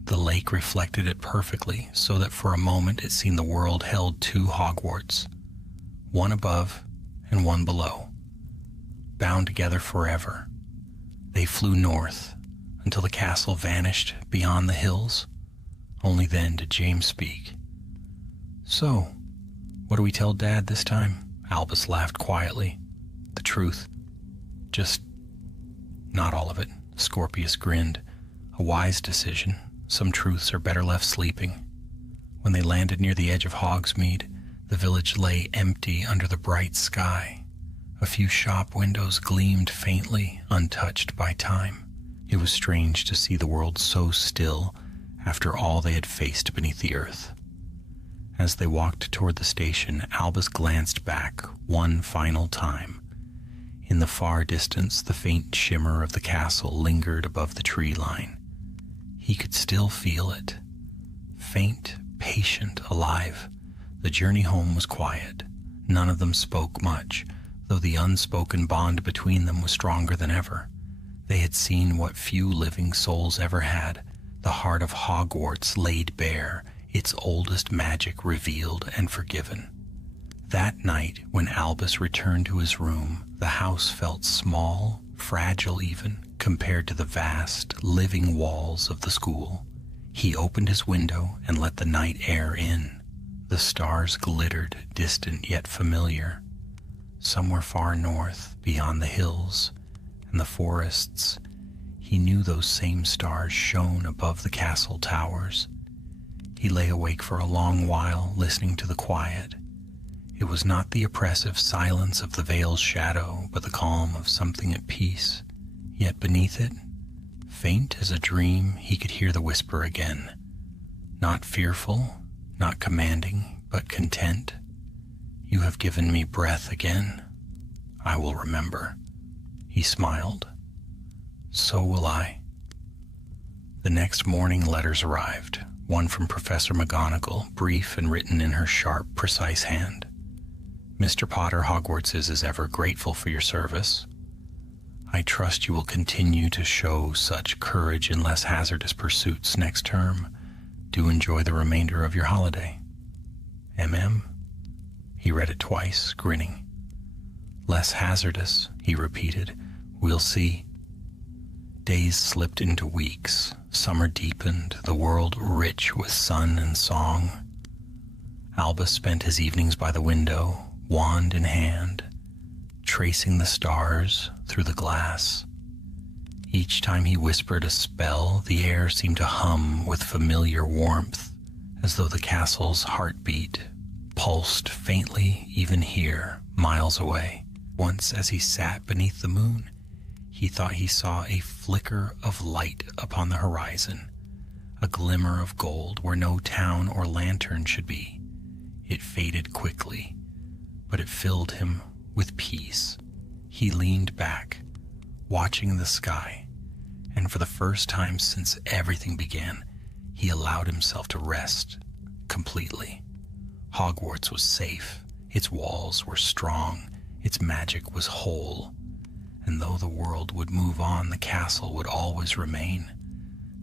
The lake reflected it perfectly, so that for a moment it seemed the world held two Hogwarts, one above and one below, bound together forever. They flew north until the castle vanished beyond the hills. Only then did James speak. "So, what do we tell Dad this time?" Albus laughed quietly. "The truth. Just not all of it." Scorpius grinned. "A wise decision. Some truths are better left sleeping." When they landed near the edge of Hogsmeade, the village lay empty under the bright sky. A few shop windows gleamed faintly, untouched by time. It was strange to see the world so still after all they had faced beneath the earth. As they walked toward the station, Albus glanced back one final time. In the far distance, the faint shimmer of the castle lingered above the tree line. He could still feel it. Faint, patient, alive. The journey home was quiet. None of them spoke much, though the unspoken bond between them was stronger than ever. They had seen what few living souls ever had, the heart of Hogwarts laid bare, its oldest magic revealed and forgiven. That night, when Albus returned to his room, the house felt small, fragile even, compared to the vast, living walls of the school. He opened his window and let the night air in. The stars glittered, distant yet familiar. Somewhere far north, beyond the hills and the forests, he knew those same stars shone above the castle towers. He lay awake for a long while, listening to the quiet. It was not the oppressive silence of the veil's shadow, but the calm of something at peace. Yet beneath it, faint as a dream, he could hear the whisper again. Not fearful, not commanding, but content. "You have given me breath again. I will remember." He smiled. "So will I." The next morning letters arrived, one from Professor McGonagall, brief and written in her sharp, precise hand. "Mr. Potter, Hogwarts is as ever grateful for your service. I trust you will continue to show such courage in less hazardous pursuits next term. Do enjoy the remainder of your holiday. MM." He read it twice, grinning. "Less hazardous," he repeated. "We'll see." Days slipped into weeks. Summer deepened, the world rich with sun and song. Albus spent his evenings by the window, wand in hand, tracing the stars through the glass. Each time he whispered a spell, the air seemed to hum with familiar warmth, as though the castle's heartbeat pulsed faintly even here, miles away. Once, as he sat beneath the moon, he thought he saw a flicker of light upon the horizon, a glimmer of gold where no town or lantern should be. It faded quickly, but it filled him with peace. He leaned back, watching the sky, and for the first time since everything began, he allowed himself to rest completely. Hogwarts was safe, its walls were strong, its magic was whole, and though the world would move on, the castle would always remain,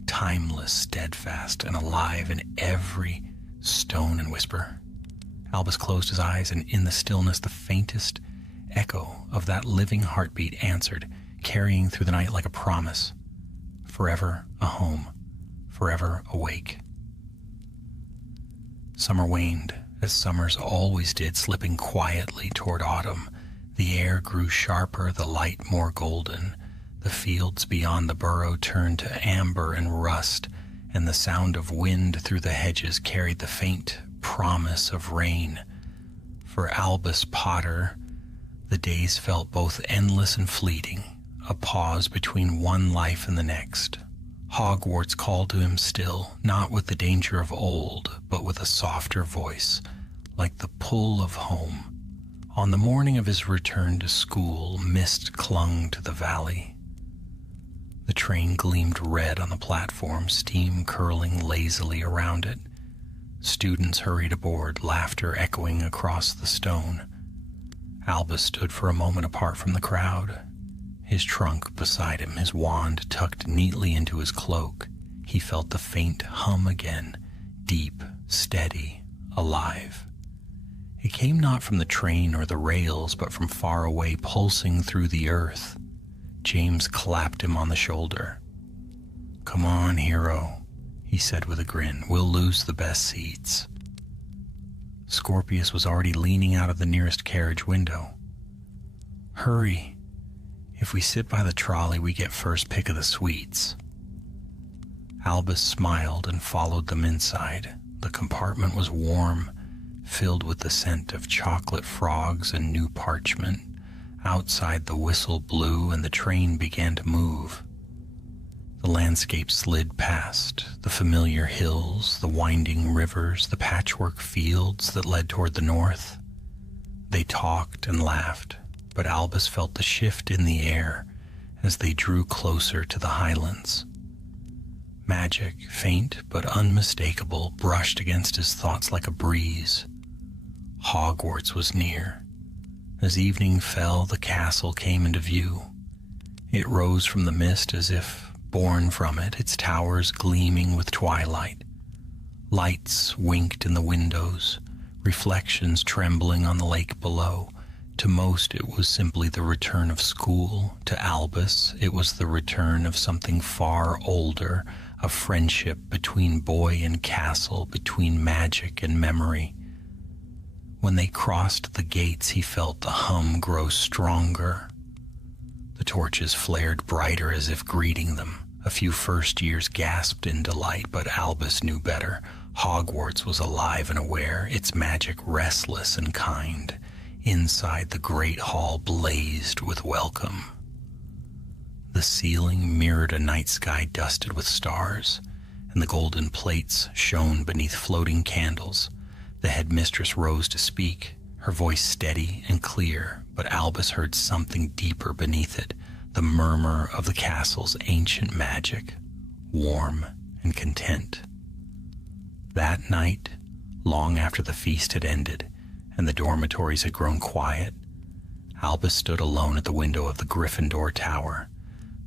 timeless, steadfast, and alive in every stone and whisper. Albus closed his eyes, and in the stillness, the faintest echo of that living heartbeat answered, carrying through the night like a promise. Forever a home, forever awake. Summer waned, as summers always did, slipping quietly toward autumn. The air grew sharper, the light more golden. The fields beyond the burrow turned to amber and rust, and the sound of wind through the hedges carried the faint promise of rain. For Albus Potter, the days felt both endless and fleeting, a pause between one life and the next. Hogwarts called to him still, not with the danger of old, but with a softer voice, like the pull of home. On the morning of his return to school, mist clung to the valley. The train gleamed red on the platform, steam curling lazily around it. Students hurried aboard, laughter echoing across the stone. Albus stood for a moment apart from the crowd, his trunk beside him, his wand tucked neatly into his cloak. He felt the faint hum again, deep, steady, alive. It came not from the train or the rails, but from far away, pulsing through the earth. James clapped him on the shoulder. "Come on, hero," he said with a grin. "We'll lose the best seats." Scorpius was already leaning out of the nearest carriage window. "Hurry. If we sit by the trolley, we get first pick of the suites." Albus smiled and followed them inside. The compartment was warm, filled with the scent of chocolate frogs and new parchment. Outside, the whistle blew and the train began to move. The landscape slid past, the familiar hills, the winding rivers, the patchwork fields that led toward the north. They talked and laughed, but Albus felt the shift in the air as they drew closer to the highlands. Magic, faint but unmistakable, brushed against his thoughts like a breeze. Hogwarts was near. As evening fell, the castle came into view. It rose from the mist as if born from it, its towers gleaming with twilight. Lights winked in the windows, reflections trembling on the lake below. To most, it was simply the return of school. To Albus, it was the return of something far older, a friendship between boy and castle, between magic and memory. When they crossed the gates, he felt the hum grow stronger. The torches flared brighter as if greeting them. A few first years gasped in delight, but Albus knew better. Hogwarts was alive and aware, its magic restless and kind. Inside, the great hall blazed with welcome. The ceiling mirrored a night sky dusted with stars, and the golden plates shone beneath floating candles. The headmistress rose to speak, her voice steady and clear, but Albus heard something deeper beneath it, the murmur of the castle's ancient magic, warm and content. That night, long after the feast had ended and the dormitories had grown quiet, Albus stood alone at the window of the Gryffindor Tower.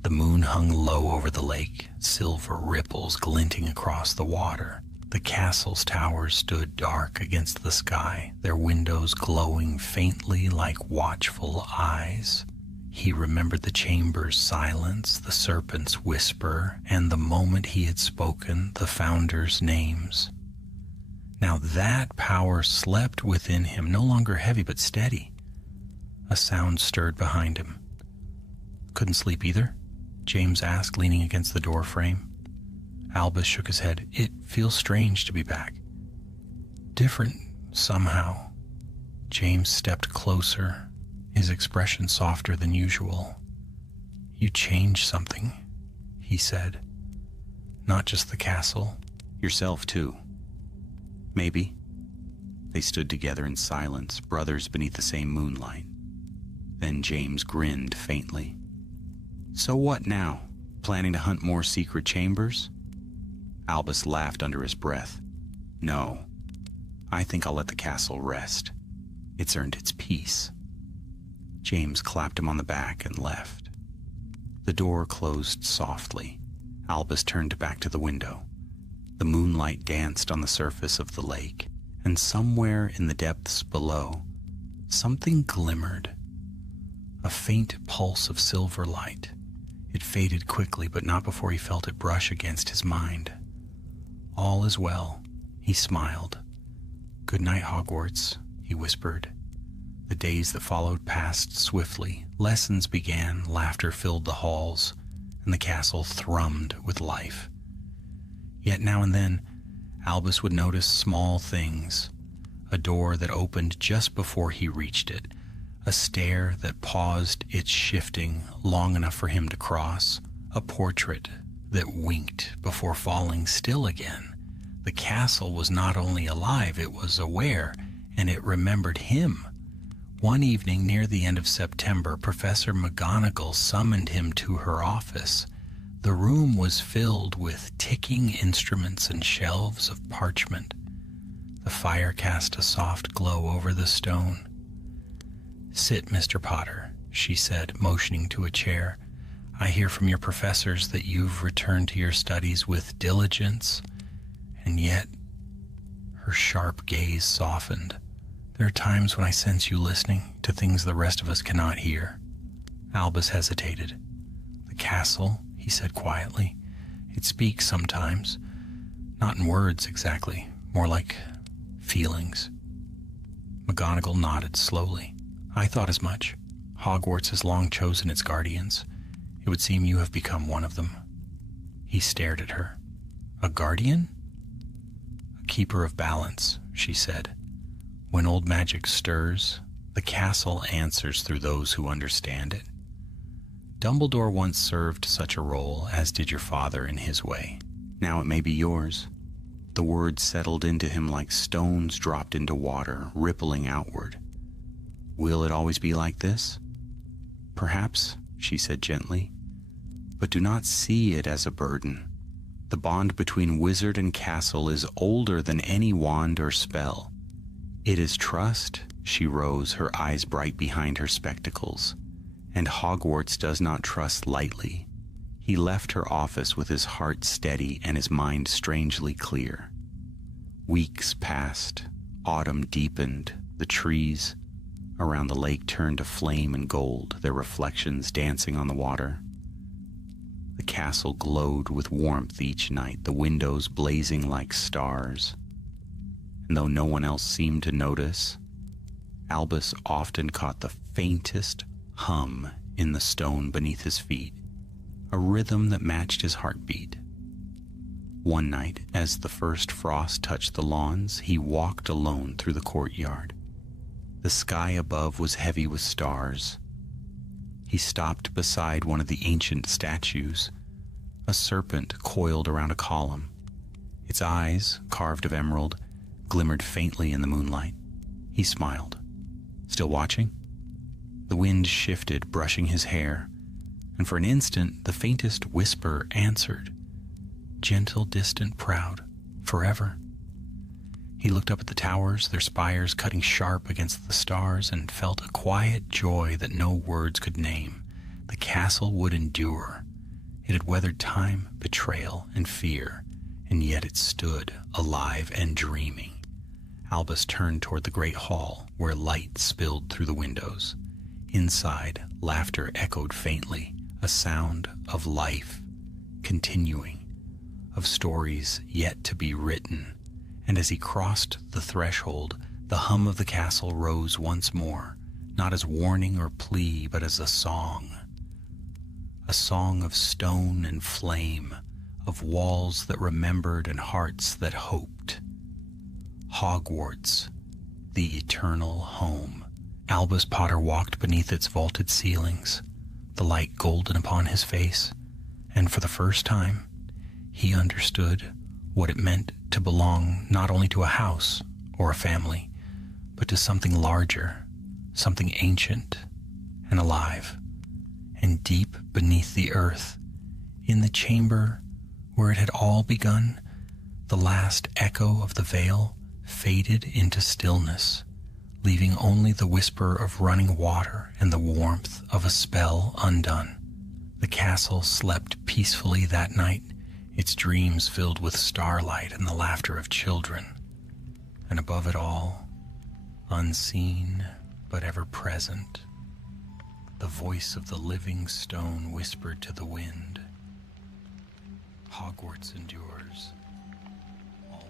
The moon hung low over the lake, silver ripples glinting across the water. The castle's towers stood dark against the sky, their windows glowing faintly like watchful eyes. He remembered the chamber's silence, the serpent's whisper, and the moment he had spoken the founders' names. Now that power slept within him, no longer heavy but steady. A sound stirred behind him. "Couldn't sleep either?" James asked, leaning against the door frame. Albus shook his head. "It feels strange to be back. Different, somehow." James stepped closer, his expression softer than usual. "You changed something," he said. "Not just the castle. Yourself, too. Maybe." They stood together in silence, brothers beneath the same moonlight. Then James grinned faintly. "So what now? Planning to hunt more secret chambers?" Albus laughed under his breath. "No. I think I'll let the castle rest. It's earned its peace." James clapped him on the back and left. The door closed softly. Albus turned back to the window. The moonlight danced on the surface of the lake, and somewhere in the depths below, something glimmered. A faint pulse of silver light. It faded quickly, but not before he felt it brush against his mind. "All is well," he smiled. "Good night, Hogwarts," he whispered. The days that followed passed swiftly. Lessons began, laughter filled the halls, and the castle thrummed with life. Yet now and then, Albus would notice small things. A door that opened just before he reached it, a stair that paused its shifting long enough for him to cross, a portrait that winked before falling still again. The castle was not only alive, it was aware, and it remembered him. One evening near the end of September, Professor McGonagall summoned him to her office. The room was filled with ticking instruments and shelves of parchment. The fire cast a soft glow over the stone. "Sit, Mr. Potter," she said, motioning to a chair. "I hear from your professors that you've returned to your studies with diligence, and yet..." Her sharp gaze softened. "There are times when I sense you listening to things the rest of us cannot hear." Albus hesitated. "The castle," he said quietly. "It speaks sometimes. Not in words exactly, more like feelings." McGonagall nodded slowly. "I thought as much. Hogwarts has long chosen its guardians. It would seem you have become one of them." He stared at her. "A guardian?" "A keeper of balance," she said. "When old magic stirs, the castle answers through those who understand it. Dumbledore once served such a role, as did your father in his way. Now it may be yours." The words settled into him like stones dropped into water, rippling outward. "Will it always be like this?" "Perhaps," she said gently, "but do not see it as a burden. The bond between wizard and castle is older than any wand or spell. It is trust." She rose, her eyes bright behind her spectacles. "And Hogwarts does not trust lightly." He left her office with his heart steady and his mind strangely clear. Weeks passed. Autumn deepened. The trees around the lake turned to flame and gold, their reflections dancing on the water. The castle glowed with warmth each night, the windows blazing like stars. And though no one else seemed to notice, Albus often caught the faintest hum in the stone beneath his feet, a rhythm that matched his heartbeat. One night, as the first frost touched the lawns, he walked alone through the courtyard. The sky above was heavy with stars. He stopped beside one of the ancient statues, a serpent coiled around a column. Its eyes, carved of emerald, glimmered faintly in the moonlight. He smiled. "Still watching?" The wind shifted, brushing his hair, and for an instant the faintest whisper answered, gentle, distant, proud, forever. He looked up at the towers, their spires cutting sharp against the stars, and felt a quiet joy that no words could name. The castle would endure. It had weathered time, betrayal, and fear, and yet it stood alive and dreaming. Albus turned toward the great hall, where light spilled through the windows. Inside, laughter echoed faintly, a sound of life, continuing, of stories yet to be written. And as he crossed the threshold, the hum of the castle rose once more, not as warning or plea, but as a song of stone and flame, of walls that remembered and hearts that hoped. Hogwarts, the eternal home. Albus Potter walked beneath its vaulted ceilings, the light golden upon his face, and for the first time, he understood what it meant to belong not only to a house or a family, but to something larger, something ancient and alive. And deep beneath the earth, in the chamber where it had all begun, the last echo of the veil faded into stillness, leaving only the whisper of running water and the warmth of a spell undone. The castle slept peacefully that night, its dreams filled with starlight and the laughter of children. And above it all, unseen but ever present, the voice of the living stone whispered to the wind, "Hogwarts endures, always."